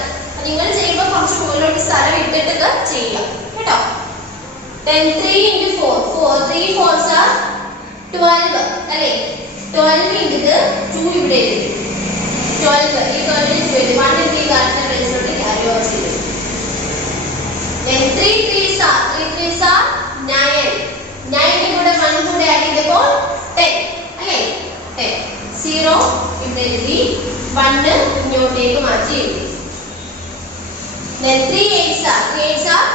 നിങ്ങൾ ചെയ്യുമ്പോൾ കുറച്ച് മുകളിലോട്ട് സ്ഥലം ഇട്ടിട്ടൊക്കെ ചെയ്യാം കേട്ടോ. then 3 into 4 3 4s are 12 അല്ലേ. 12 into 2 ഇവിടെ എഴുതി. 12 ഈ 12 ൽ 1 എന്ത് ചെയ്യുക, അടുത്ത പ്ലേസിലോട്ട് ക്യാരി ഓവർ ചെയ്തു. then 3 3s are 3 9. 9 കൂടെ 1 കൂടെ ആഡ് ചെയ്തപ്പോൾ 10 അല്ലേ 10. 0 ഇവിടെ എഴുതി 1 ഇങ്ങോട്ടേക്ക് മാറ്റി എഴുതി. Then 3 8s are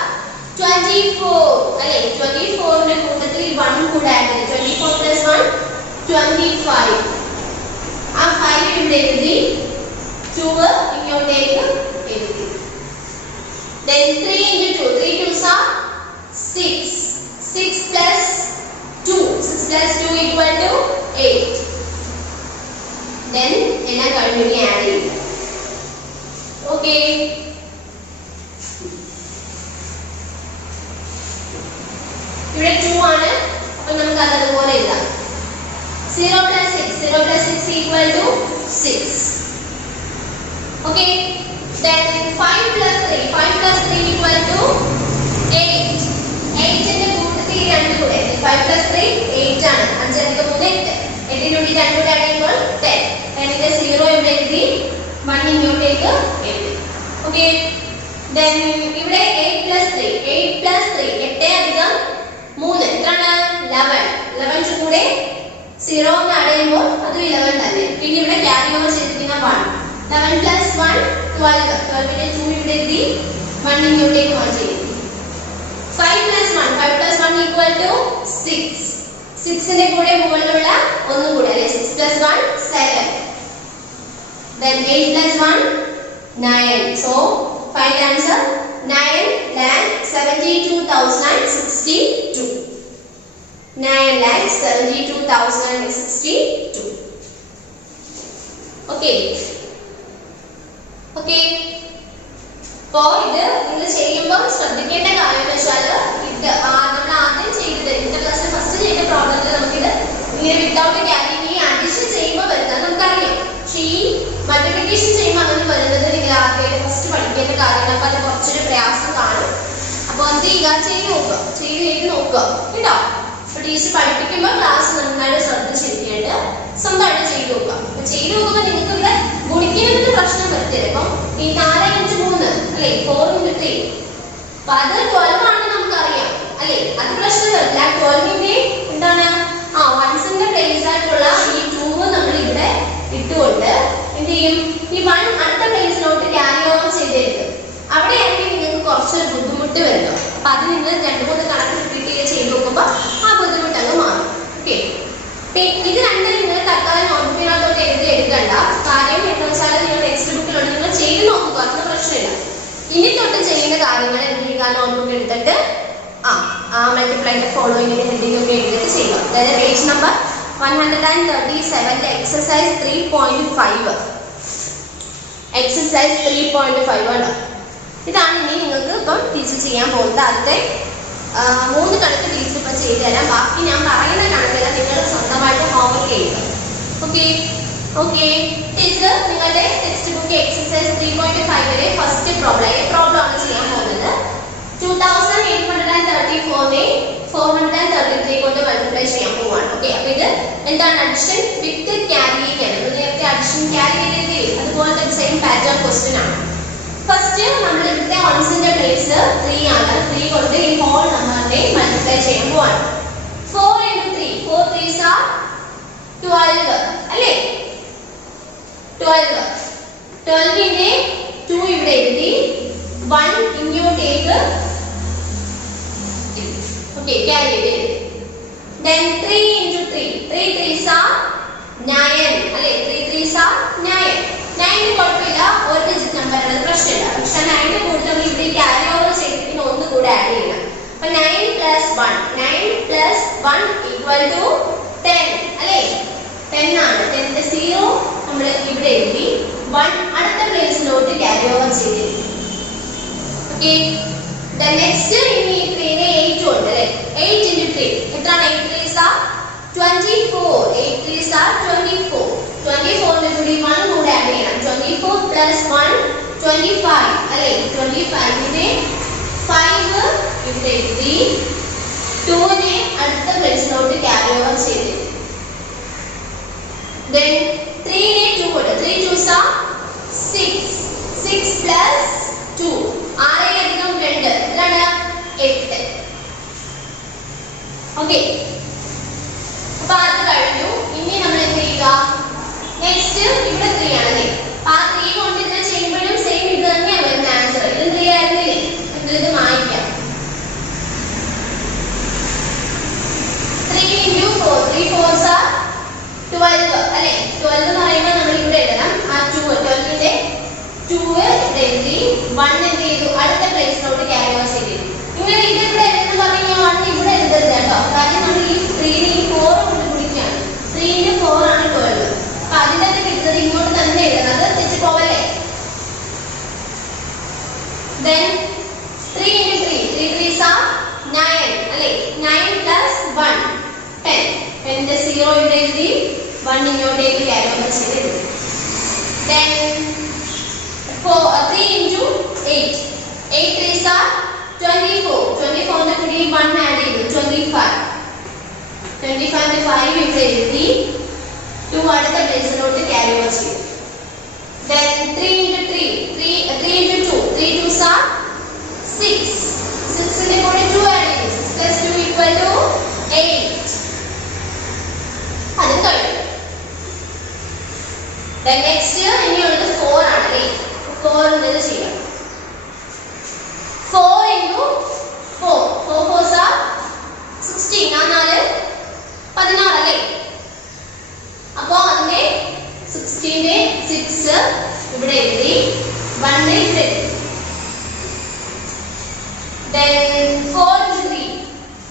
24 അല്ലേ 24 ന്റെ കൂട്ടത്തിൽ 1 കൂടെ ആഡ് ചെയ്തു. 24 plus 1 25. ആ 5 ഇവിടെ എഴുതി 2 ഇങ്ങോട്ടേക്ക് എഴുതി. Then 3 into 2 3 2s are 6. 6 plus 2 6 plus 2 equal to 8. Then എല്ലാം കഴിഞ്ഞു ഇനി ആഡ് ചെയ്യും. ഓക്കേ ഇവിടെ 2 ആണ് അപ്പോൾ നമുക്ക് അത് അതുപോലെ എഴുതാം. 0 plus 6 equal to 6. Okay, then 5 plus 3 equal to 8. 8 ന്റെ കൂട്ടത്തിൽ 2 കൂടെ 5 plus 3 8 ആണ്. 5 + 3 8. 8 ന്റെ കൂടി 2 കൂടെ ആഡ് ചെയ്യുമ്പോൾ 10. 10 ന്റെ 0 ഇവിടെ എഴുതി 1 ഇങ്ങോട്ടേക്ക് എഴുതി. Okay, then ഇവിടെ 8 plus 3 8 അധികം 3 എത്രയാണ് 11. 11 കൂടെ 0 എന്ന് ആഡ് ചെയ്യുമ്പോൾ അത് 11 തന്നെ. പിന്നെ ഇവിടെ ക്യാരി ഓവർ ചെയ്തിരിക്കുന്ന 1. 11 plus 1 12. 12 ന്റെ 2 ഇവിടെ എഴുതി 1 ഇങ്ങോട്ടേക്ക് മാറ്റി. 5 plus 1 equal to 6. 6 ന്റെ കൂടെ മുകളിലുള്ള 1 കൂടെ അല്ലേ 6 plus 1 7. Then 8 plus 1 9. So find answer 9,72,062. 9,72,062. Okay. Okay. അപ്പോൾ ഇത് നിങ്ങൾ ചെയ്യുമ്പോൾ ശ്രദ്ധിക്കേണ്ട കാര്യം എന്ന് വെച്ചാൽ ഇത് നമ്മൾ ആദ്യം ചെയ്തത് ഇന്നത്തെ ക്ലാസ്സിൽ ഫസ്റ്റ് ചെയ്ത പ്രോബ്ലത്തിൽ നമുക്കിത് ഇങ്ങനെ വിത്തൗട്ട് ക്യാരിങ് ഈ അഡീഷൻ ചെയ്യുമ്പോൾ വരുന്നത് നമുക്കറിയാം. പക്ഷേ ഈ മൾട്ടിപ്ലിക്കേഷൻ ചെയ്യുമ്പോൾ അങ്ങനെ വരുന്നത് നിങ്ങൾ ആദ്യമായിട്ട് ഫസ്റ്റ് പഠിക്കേണ്ട കാര്യങ്ങൾ. അപ്പോൾ അത് കുറച്ചൊരു പ്രയാസം കാണും. അപ്പോൾ എന്ത് ചെയ്യുക ചെയ്ത് നോക്കുക കേട്ടോ. അപ്പോൾ ടീച്ചർ പഠിപ്പിക്കുമ്പോൾ ക്ലാസ് നന്നായിട്ട് ശ്രദ്ധിച്ചിരിക്കേണ്ട സ്വന്തമായിട്ട് ചെയ്ത് നോക്കുക. അപ്പോൾ ചെയ്ത് നോക്കുമ്പോൾ നിങ്ങൾക്ക് ഇവിടെ ഗുണിക്കുന്നതിന് പ്രശ്നം വരുത്തില്ല. അപ്പം ഈ 4 × 3 അല്ലേ 4 × 3 അപ്പൊ അത് 12 ആണെന്ന് നമുക്കറിയാം അല്ലേ. അത് പ്രശ്നം വരില്ല. 12ന്റെ എന്താണ് വൺസിന്റെ പ്ലേസ് ആയിട്ടുള്ള ഈ 2 നമ്മൾ ഇവിടെ ഇട്ടുകൊണ്ട് എന്ത് ചെയ്യും ഈ 1 അടുത്ത പ്ലേസിലോട്ട് ക്യാരി ഓവർ ചെയ്തെടുക്കും. അവിടെയാണെങ്കിൽ നിങ്ങൾക്ക് കുറച്ചൊരു ബുദ്ധിമുട്ട് വരുന്നു. അപ്പൊ അത് നിങ്ങൾ 2-3 കണക്ക് റിപ്പീറ്റ് ചെയ്ത് നോക്കുമ്പോൾ ആ ബുദ്ധിമുട്ട് അങ്ങ് മാറും. ഓക്കെ, ഇത് രണ്ടും നിങ്ങൾ തൽക്കാലം നോട്ട്ബുക്കിനകത്തോട്ട് എഴുതി എടുക്കണ്ട. കാര്യം എന്താ വെച്ചാൽ നിങ്ങൾ ടെക്സ്റ്റ് ബുക്കിലോട്ട് നിങ്ങൾ ചെയ്ത് നോക്കുക, അത്ര പ്രശ്നമില്ല. ഇനി തൊട്ട് ചെയ്യുന്ന കാര്യങ്ങൾ എന്ത് ചെയ്യുക നോട്ട്ബുക്ക് എടുത്തിട്ട് മൾട്ടിപ്ലൈ ദ ഫോളോയിങ്ങിന്റെ ഹെഡിങ് ഒക്കെ എടുത്തിട്ട് ചെയ്യുക. അതായത് പേജ് നമ്പർ 137 എക്സസൈസ് 3.5 എക്സസൈസ് 3.5 ആണ്. ഇതാണ് ഇനി നിങ്ങൾക്ക് ഇപ്പം ടീച്ചർ ചെയ്യാൻ പോകുന്നത്. ആദ്യത്തെ 3 കണക്ക് ടീച്ചർ ഇപ്പം ചെയ്തു തരാം. ബാക്കി ഞാൻ പറയുന്ന കണക്കെല്ലാം നിങ്ങൾ സ്വന്തമായിട്ട് ഹോംവർക്ക് ചെയ്യുക. ഓക്കെ ഓക്കെ ടീച്ചർ നിങ്ങളുടെ text book exercise 3.5 first problem ആണ് ചെയ്യാൻ പോകുന്നത്. 2834നെ 433 കൊണ്ട് മൾട്ടിപ്ലൈ ചെയ്യാൻ പോവാണ്. ഓക്കെ, അപ്പൊ ഇത് എന്താണ് അഡിഷൻ വിത്ത് ക്യാരിയിങ് ആണ്. നേരത്തെ അഡിഷൻ ക്യാരി ചെയ്തില്ലേ, അതുപോലത്തെ സെയിം പാറ്റേൺ ക്വസ്റ്റ്യൻ ആണ്. ഫസ്റ്റ് നമ്മൾ ഇവിടുത്തെ വൺസിന്റെ പ്ലേസ് 3 ആണ്. 3 കൊണ്ട് ഈ ഹോൾ നമ്പറിനെ മൾട്ടിപ്ലൈ ചെയ്യാൻ പോവാണ്. 4 × 3 4 3s are 12 അല്ലേ 12. 12ന്റെ 2 ഇവിടെ എഴുതി 1 ഇങ്ങോട്ടേക്ക് ഓക്കെ ക്യാരി ചെയ്ത്. Then 3 × 3 3 3s are 9 അല്ലേ 3 3s are 9. 9 കുഴപ്പമില്ല, ഒരു ഡിജിറ്റ് നമ്പർ ആണ്, പ്രശ്നമില്ല. പക്ഷെ 9 കൂടുതൽ ഇവിടെ ക്യാരി ഓവർ ചെയ്തിട്ട് 1 കൂടെ ആഡ് ചെയ്യണം. അപ്പൊ 9 + 1 equal to 10 അല്ലേ 10 ആണ്. 10ന്റെ 0 നമ്മൾ ഇവിടെ എഴുതി 1 അടുത്ത പ്ലേസിലോട്ട് ക്യാരി ഓവർ ചെയ്തിരിക്കും. ഓക്കെ, then next ഇനി 3നെ 8 ഉണ്ട് അല്ലേ 8 × 3 എത്രയാണ് 8 3s are 24. 8 3s are 24. 24ന്റെ കൂടി 1 കൂടെ ആഡ് ചെയ്യണം. 24 + 1 25 അല്ലേ 25ന്റെ 5 ഇവിടെ എഴുതി 2നെ അടുത്ത പ്ലേസിലോട്ട് ക്യാരി ഓവർ ചെയ്തിരിക്കും. Then 3നെ 2 കൊണ്ട് 3 2s are 6. 6 + 2 6 + 2 എത്രയാണ് 8. ഓക്കെ, അപ്പൊ അത് കഴിഞ്ഞു. ഇനി നമ്മൾ എന്ത് ചെയ്യുക, നെക്സ്റ്റ് ഇവിടെ 3 ആണല്ലേ, അപ്പൊ ആ 3 കൊണ്ട് ഇത് ചെയ്യുമ്പോഴും സെയിം ഇത് തന്നെയാണ് വരുന്ന ആൻസർ. ഇത് 3 ആയിരുന്നില്ലേ, ഇത് മായ്ക്കാം. 3 into 4, 3 4s are 12 അല്ലേ. 12 എന്ന് പറയുമ്പോൾ നമ്മൾ ഇവിടെ എഴുതണം ആ 12 ന്റെ 2 ഇവിടെ എഴുതി 1 എന്ത് ചെയ്തു അടുത്ത പ്ലേസിലോട്ട് ക്യാരി ഓവർ ചെയ്തു. ഇങ്ങനെ ഇത് ഇവിടെ എഴുതുന്ന പറഞ്ഞാൽ 1 ഇവിടെ എഴുതരുത് കേട്ടോ, കാരണം നമ്മൾ ഈ 3 നെ ഈ 4 കൊണ്ട് ഗുണിക്കുകയാണ്. 3 into 4 ആണ് 12. അപ്പൊ അതിന്റെ അത് കിട്ടുന്നത് ഇങ്ങോട്ട് തന്നെ എഴുതണം, അത് തെറ്റി പോവല്ലേ. Then 3 into 3, 3 3s are 9 അല്ലേ. 9 plus 1 10. 10 0 ഇവിടെ എഴുതി 1 ഇങ്ങോട്ടേക്ക് ക്യാരി ഓവർ ചെയ്തു. Then 3 into 8, 8 3s are 24. 24 ന്റെ കൂടി 1 ആഡ് ചെയ്തു 25. 25 ന്റെ 5 ഇവിടെ എഴുതി 2 അടുത്ത പ്ലേസിലോട്ട് ക്യാരി ഓവർ ചെയ്തു. Then 3 into 3, 3 into 2, 3 2s are 6. 6 ന്റെ കൂടെ 2 ആഡ് ചെയ്തു. 6 plus 2 equal to 8. അത് കഴിഞ്ഞു. Then next ഇനിയുള്ളത് 4 ആണല്ലേ. 4 എന്നത് ചെയ്യാം. 4 into 4, 4 4s are 16. ആ 4 16 അല്ലേ. അപ്പോ അതിന്റെ 16 ന്റെ 6 ഇവിടെ എഴുതി 1 ഇവിടെ എഴുതി. Then 4 into 3,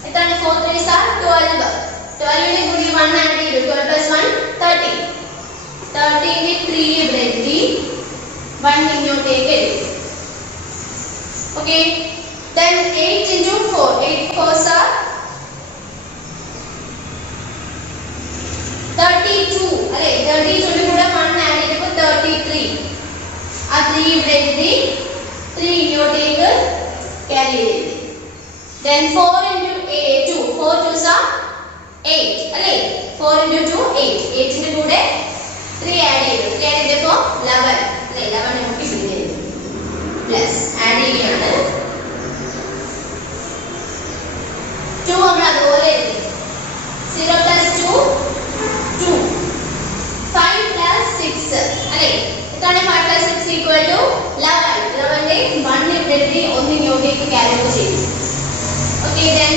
എത്രയാണ് 4 3s are 12. 12 ന്റെ കൂടി 1 ആഡ് ചെയ്തു 12 plus 1 30. 30 ന്റെ 3 ഇവിടെ എഴുതി 1 ഇങ്ങോട്ടേക്ക് എഴുതി. Okay, then 8 into 4, 8 4s are 32 അല്ലേ. 32 ന്റെ കൂടെ 1 ആഡ് ചെയ്തപ്പോൾ 33. ആ 3 ഇവിടെ എഴുതി 3 ഇങ്ങോട്ടേക്ക് ക്യാരി ചെയ്തു. Then 4 into 2, 4 2s are 8 അല്ലേ. 4 into 2 8. 8 ന്റെ കൂടെ 3 ആഡ് ചെയ്തു. 3 ആഡ് ചെയ്തപ്പോൾ 11 അല്ലേ. 11 നമുക്ക് ഇവിടെ എഴുതി പ്ലസ് ആഡ് ചെയ്യുകയാണ്. 2 നമ്മൾ അതുപോലെ എഴുതി. 0 plus 2 2. 5 plus 6 അല്ലേ. എത്രയാണ് 5 plus 6 equal to 11. 11 ന്റെ 1 ഇവിടെ എഴുതി 1 ഇങ്ങോട്ടേക്ക് ക്യാരി ഓവർ ചെയ്തു. ഓക്കെ, then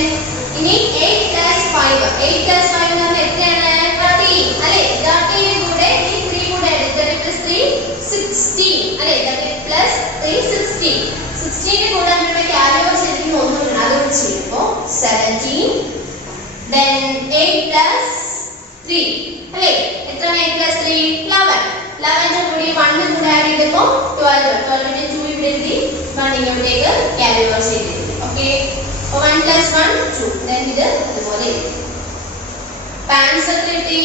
ഇനി 8 plus 5, 8 plus 5 എന്ന് പറഞ്ഞാൽ എത്രയാണ് 13 അല്ലേ. 13 ന്റെ കൂടെ ഈ 3 കൂടെ ആഡ് 30 plus 3 16 അല്ലേ. 30 plus 3 16. 16 ന്റെ കൂടെ നമ്മൾ ക്യാരി ഓവർ ചെയ്തിരിക്കുന്ന ഒന്നുമില്ല, അതുകൊണ്ട് ചെയ്യുമ്പോൾ 17. Then 8 plus 3 അല്ലേ. എത്രയാണ് 8 plus 3 11. 11 ന്റെ കൂടി 1 കൂടെ ആഡ് ചെയ്തപ്പോൾ 12. 12 ന്റെ 2 ഇവിടെ എഴുതി 1 ഇങ്ങോട്ടേക്ക് ക്യാരി ഓവർ ചെയ്തിരിക്കുന്നു. Okay, 1 plus 1 2. Then ഇത് അതുപോലെ എഴുതി. ആൻസർ കിട്ടി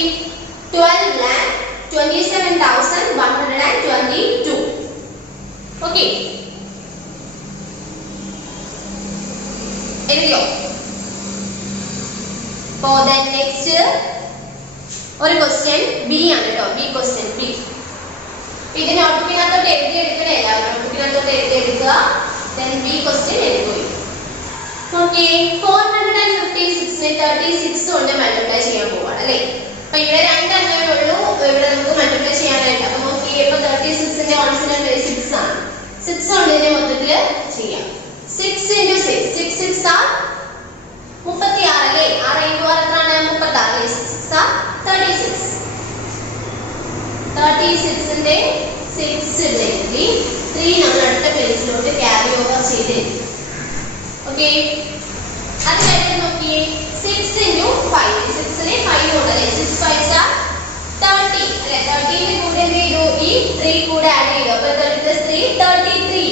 12,27,122. ഓക്കെ, എഴുതിയോ? അപ്പോൾ then next ഒരു ക്വസ്റ്റ്യൻ ബി ആണ് കേട്ടോ. B question B. ഇത് നോട്ട്ബുക്കിനകത്തോട്ട് എഴുതി എടുക്കണേ, എല്ലാവരും നോട്ട്ബുക്കിനകത്തോട്ട് എഴുതി എടുക്കുക. then ബി ക്വസ്റ്റ്യൻ എഴുതുക. ഓക്കെ, 456നെ 36 കൊണ്ട് മൾട്ടിപ്ലൈ ചെയ്യാൻ പോവാണ് അല്ലേ. അപ്പൊ ഇവിടെ 2 എണ്ണമേ ഉള്ളൂ ഇവിടെ നമുക്ക് മൾട്ടിപ്ലൈ ചെയ്യാനായിട്ട്. അപ്പൊ നോക്കിയേ, ഇപ്പൊ 36ന്റെ കോൺസ്റ്റന്റ് 6 ആണ്. 6 കൊണ്ട് ഇതിനെ മൊത്തത്തില് ചെയ്യാം. 6 into 6, 6 6 are 36 അല്ലേ. 6 into 6 എത്രയാണ് 36 അല്ലേ. 6 6 are 36. 36ന്റെ 6 ഇവിടെ എഴുതി 3 നമ്മൾ അടുത്ത പ്ലേസിലോട്ട് ക്യാരി ഓവർ ചെയ്ത്. ഓക്കെ, അത് കഴിഞ്ഞ് നോക്കിയേ 6 into 5, 6നെ 5 കൊണ്ട് അല്ലേ. 6 5s are 30 അല്ലേ. 30 ന്റെ കൂടെ എന്ത് ചെയ്തു ഈ 3 കൂടെ ആഡ് ചെയ്തു. അപ്പോൾ 30 plus 3 33.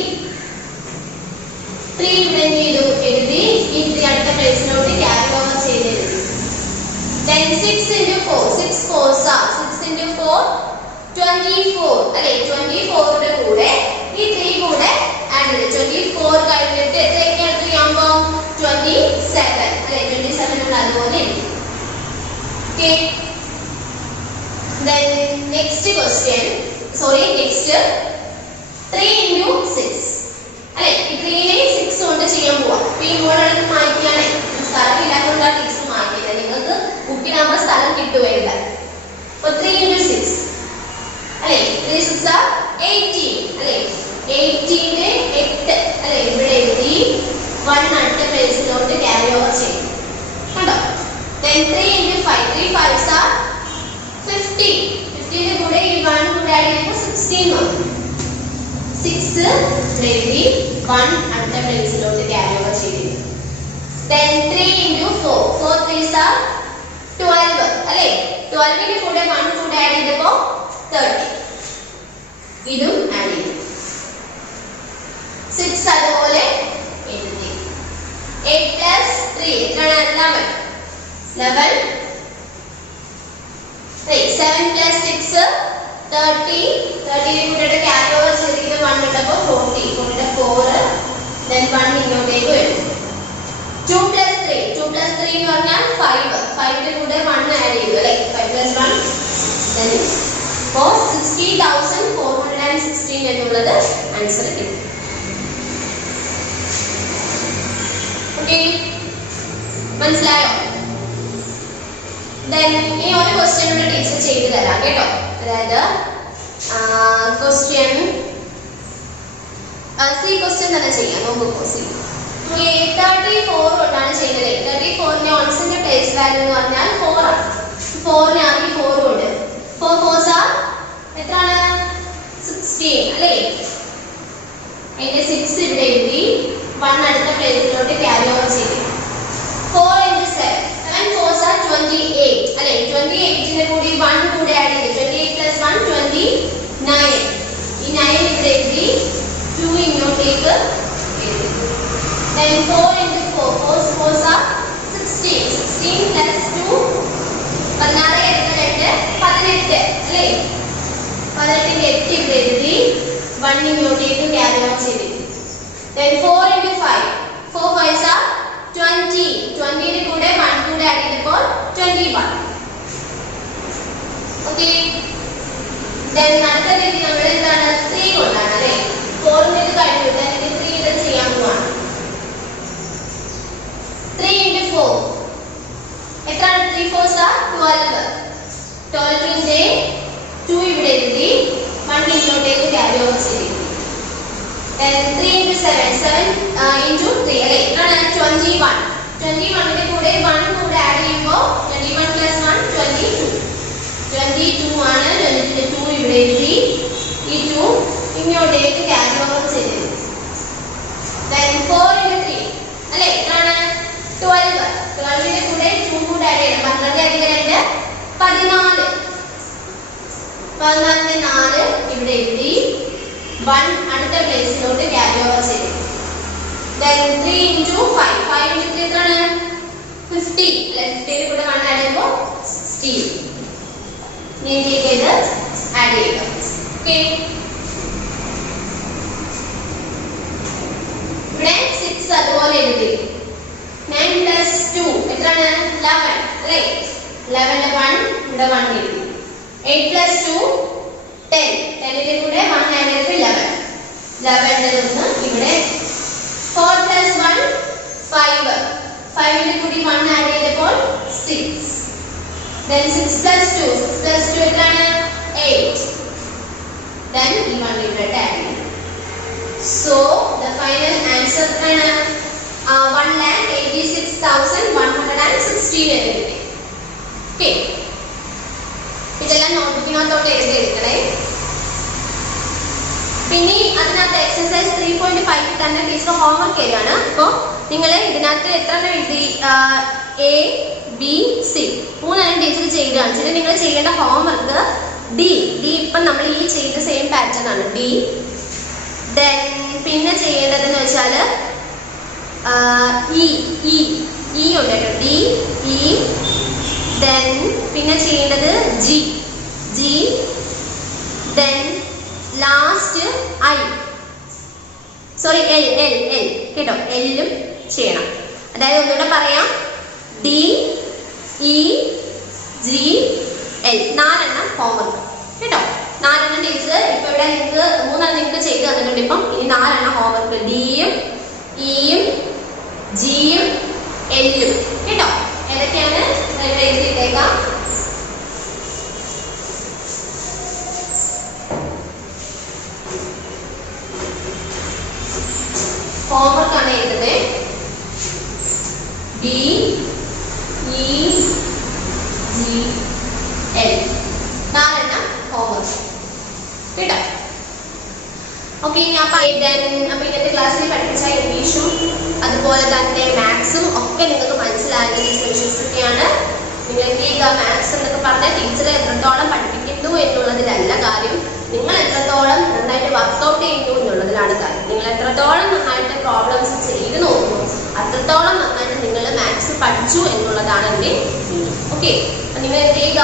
3 ഇവിടെ എന്ത് ചെയ്തു എഴുതി ഈ 3 അടുത്ത പ്ലേസിലോട്ട് ക്യാരി ഓവർ ചെയ്ത് എഴുതി. Then 6 into 4, 6 4s are 6 into 4 24 അല്ലേ. 24 ന്റെ കൂടെ ഈ 3 കൂടെ ആഡ് ചെയ്തു. 24 കഴിഞ്ഞിട്ട് എത്രയൊക്കെയാണ് 3 ആകുമ്പോൾ 27 അല്ലേ. 27 നമ്മൾ അതുപോലെ എഴുതി. Okay, then next question, sorry next 3 into 6 അല്ലേ. ഈ 3നെ 6 കൊണ്ട് ചെയ്യാൻ പോവാം. അപ്പൊ ഈ മോഡൽ മാറ്റിയാണ്, സ്ഥലമില്ലാത്തതുകൊണ്ടാണ് ടീച്ചർ മാറ്റി. 5. 3 5s are 50. 50 ന്റെ കൂടെ ഈ 1 കൂടെ ആഡ് ചെയ്യുമ്പോൾ 16 വന്നു. 6 എഴുതി 1 അടുത്ത പ്ലേസിലോട്ട് ക്യാരി ഓവർ ചെയ്തു. Then 3 into 4. 4 3s are 12. അല്ലേ? 12 ന്റെ കൂടെ 1 കൂടെ ആഡ് ചെയ്തപ്പോൾ 30. ഇതും ആഡ് ചെയ്തു. 6 അതുപോലെ എഴുതി. 8 plus 3 എത്രയാണ്? 11. 7 plus 6 30. 30 ന്റെ കൂടെ ക്യാരി ഓവർ ചെയ്തിട്ട് 1 ഇട്ടപ്പോൾ 40. 40 4. Then 1 ഇങ്ങോട്ടേക്ക് വരും. 2 plus 3. 2 plus 3 എന്ന് പറഞ്ഞാൽ 5. 5 ന്റെ കൂടെ 1 ആഡ് ചെയ്തു അല്ലേ? 5 plus 1. Then for 60,416 എന്നുള്ളത് ആൻസർ കിട്ടി. ഓക്കേ, മനസ്സിലായോ? Then ഈ ഒരു ക്വസ്റ്റ്യൻ കൂടെ ടീച്ചർ ചെയ്തു തരാം കേട്ടോ. അതായത് ക്വസ്റ്റ്യൻ സി ക്വസ്റ്റ്യൻ തന്നെ ചെയ്യാം. നോക്കൂ, സി 34 കൊണ്ടാണ് ചെയ്യുന്നത്. 34ന്റെ ഓൺസിന്റെ പ്ലേസ് വാല്യൂ എന്ന് പറഞ്ഞാൽ 4 ആണ്. 4ന് ആദ്യം 4 ഉണ്ട്. 4 4s are എത്രയാണ്? 16 അല്ലേ? അതിന്റെ 6 ഇവിടെ എഴുതി 1 അടുത്ത പ്ലേസിലോട്ട് ക്യാരി ഓവർ ചെയ്തു. 4 into 7. 7 4s are 28 അല്ലേ? 28ന്റെ കൂടി 1 കൂടെ ആഡ് ചെയ്തു. 28 plus 1 29. ഈ 9 ഇവിടെ എഴുതി 2 ഇങ്ങോട്ടേക്ക് എഴുതി. Then 4 into 4. 4 4s are 16. 16 plus 2 16 എടുത്ത 2 18 അല്ലേ? 18ന്റെ 8 ഇവിടെ എഴുതി 1 ഇങ്ങോട്ടേക്ക് ക്യാരി ഓവർ ചെയ്തു. Then 4 into 5. 4 5s are 20. 20 ന്റെ കൂടെ 1 കൂടെ ആഡ് ചെയ്തപ്പോൾ 21. ഓക്കേ, then അടുത്ത രീതി നമ്മൾ എന്താണ്? 3 കൊണ്ടാണ് അല്ലേ? 4 ന്റെ ഇത് കഴിഞ്ഞു. then ഇത് 3 ഇത് ചെയ്യാൻ പോവാണ്. 3 into 4 എത്രയാണ്? 3 4s are 12. 12 ന്റെ 2 ഇവിടെ എഴുതി 1 ഇങ്ങോട്ടേക്ക് ക്യാരി ഓവർ ചെയ്തു. Then 3 into 7. 7 into 3 അല്ലേ? എത്രയാണ്? 21. 21 ന്റെ കൂടെ 1 കൂടെ ആഡ് ചെയ്യുമ്പോൾ 21 plus 1 22. 22 ആണ്. 22 ന്റെ 2 ഇവിടെ എഴുതി ഈ 2 ഇങ്ങോട്ടേക്ക് ക്യാരി ഓവർ ചെയ്തു. Then 4 into 3 അല്ലേ? എത്രയാണ്? 12. 12 ന്റെ കൂടെ 2 കൂടെ ആഡ് ചെയ്യണം. 12 അധികം 2 14. 14 ന്റെ 4 ഇവിടെ എഴുതി 1 അടുത്ത പ്ലേസിലോട്ട് ക്യാരി ഓവർ ചെയ്തു. Then 3 into 5. 5 into 3 എത്രയാണ്? 50. 50 ന്റെ കൂടെ 1 ആഡ് ചെയ്യുമ്പോൾ 60. ഇതിലേക്ക് ഇത് ആഡ് ചെയ്യുക. ഓക്കേ, ഇവിടെ 6 അതുപോലെ എഴുതി. 9 plus 2 എത്രയാണ്? 11 അല്ലേ? 11 ന്റെ 1 ഇവിടെ 1 എഴുതി. 8 plus 2 10. 10 ന്റെ കൂടെ 1 ആഡ് ചെയ്തപ്പോൾ 11. 11 ന്റെ 1 ഇവിടെ. 4 plus 1 5. 5 ന്റെ കൂടി 1 ആഡ് ചെയ്തപ്പോൾ 6. Then 6 plus 2. 6 plus 2 എത്രയാണ്? 8. Then ഈ 1 ഇവിടെ ആഡ് ചെയ്തു. So the final answer എത്രയാണ്? 1,86,116 എന്ന് കിട്ടി. ഓക്കേ, ഇതെല്ലാം നോട്ട്ബുക്കിനകത്തോട്ട് എഴുതി എടുക്കണേ. പിന്നെ അതിനകത്ത് എക്സസൈസ് 3.5 തന്നെ ടീച്ചർ ഹോംവർക്ക് തരികയാണ്. അപ്പോൾ നിങ്ങൾ ഇതിനകത്ത് എത്ര എഴുതി? A B C 3 ടീച്ചർ ചെയ്ത് കാണിച്ചിട്ട് നിങ്ങൾ ചെയ്യേണ്ട ഹോംവർക്ക് ഡി. ഇപ്പം നമ്മൾ ഈ ചെയ്ത സെയിം പാറ്റേൺ ആണ് ഡി. ദെൻ പിന്നെ ചെയ്യേണ്ടതെന്ന് വെച്ചാൽ ഇ ഉണ്ട് കേട്ടോ. D E. ദെൻ പിന്നെ ചെയ്യേണ്ടത് G. Then last I. Sorry L കേട്ടോ. എല്ലും ചെയ്യണം. അതായത് ഒന്നുകൂടെ പറയാം. D E G L 4 homework കേട്ടോ. 4 ടീച്ചർ ഇപ്പൊ ഇവിടെ നിങ്ങൾക്ക് 3 നിങ്ങൾക്ക് ചെയ്ത് തന്നിട്ടുണ്ട്. ഇപ്പം ഇനി 4 ഹോംവർക്ക്. ഡിയും ഇയും ജിയും എല്ലും കേട്ടോ. ഏതൊക്കെയാണ് ഇവിടെ എഴുതിയിട്ടേക്കാം. ഹോംവർക്ക് ആണ് എഴുതുന്നത്. ബി ഇ അപ്പൊ ഇന്നത്തെ ക്ലാസ്സിൽ പഠിപ്പിച്ച ഇംഗ്ലീഷും അതുപോലെ തന്നെ മാത്സും ഒക്കെ നിങ്ങൾക്ക് മനസ്സിലായെന്ന് വിശ്വസിക്കുകയാണ്. നിങ്ങൾക്ക് ഈ മാത്സ് എന്നൊക്കെ പറഞ്ഞാൽ ടീച്ചർ എത്രത്തോളം പഠിപ്പിക്കുന്നു എന്നുള്ളതിലല്ല കാര്യം, നിങ്ങൾ എത്രത്തോളം നന്നായിട്ട് വർക്ക്ഔട്ട് ചെയ്യുന്നു എന്നുള്ളതിലാണ് കാര്യം. നിങ്ങൾ എത്രത്തോളം നന്നായിട്ട് പ്രോബ്ലംസ് ചെയ്ത് നോക്കുന്നു അത്രത്തോളം നന്നായിട്ട് നിങ്ങൾ മാത്സ് പഠിച്ചു എന്നുള്ളതാണ് എൻ്റെ മീനിങ്. ഓക്കെ, നിങ്ങൾ എന്ത് ചെയ്യുക,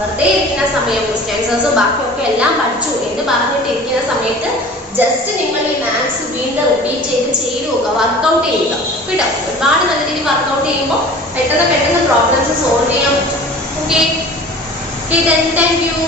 വെറുതെ ഇരിക്കുന്ന സമയം ക്വസ്റ്റ്യൻ ആൻസേഴ്സും ബാക്കിയൊക്കെ എല്ലാം പഠിച്ചു എന്ന് പറഞ്ഞിട്ട് ഇരിക്കുന്ന സമയത്ത് ജസ്റ്റ് നിങ്ങൾ ഈ മാത്സ് വീണ്ടും റിപ്പീറ്റ് ചെയ്ത് നോക്കുക, വർക്ക്ഔട്ട് ചെയ്യുക കേട്ടോ. ഒരുപാട് നല്ല രീതിയിൽ വർക്ക്ഔട്ട് ചെയ്യുമ്പോൾ പെട്ടെന്ന് പ്രോബ്ലംസ് സോൾവ് ചെയ്യാൻ പറ്റും. Okay, thank you.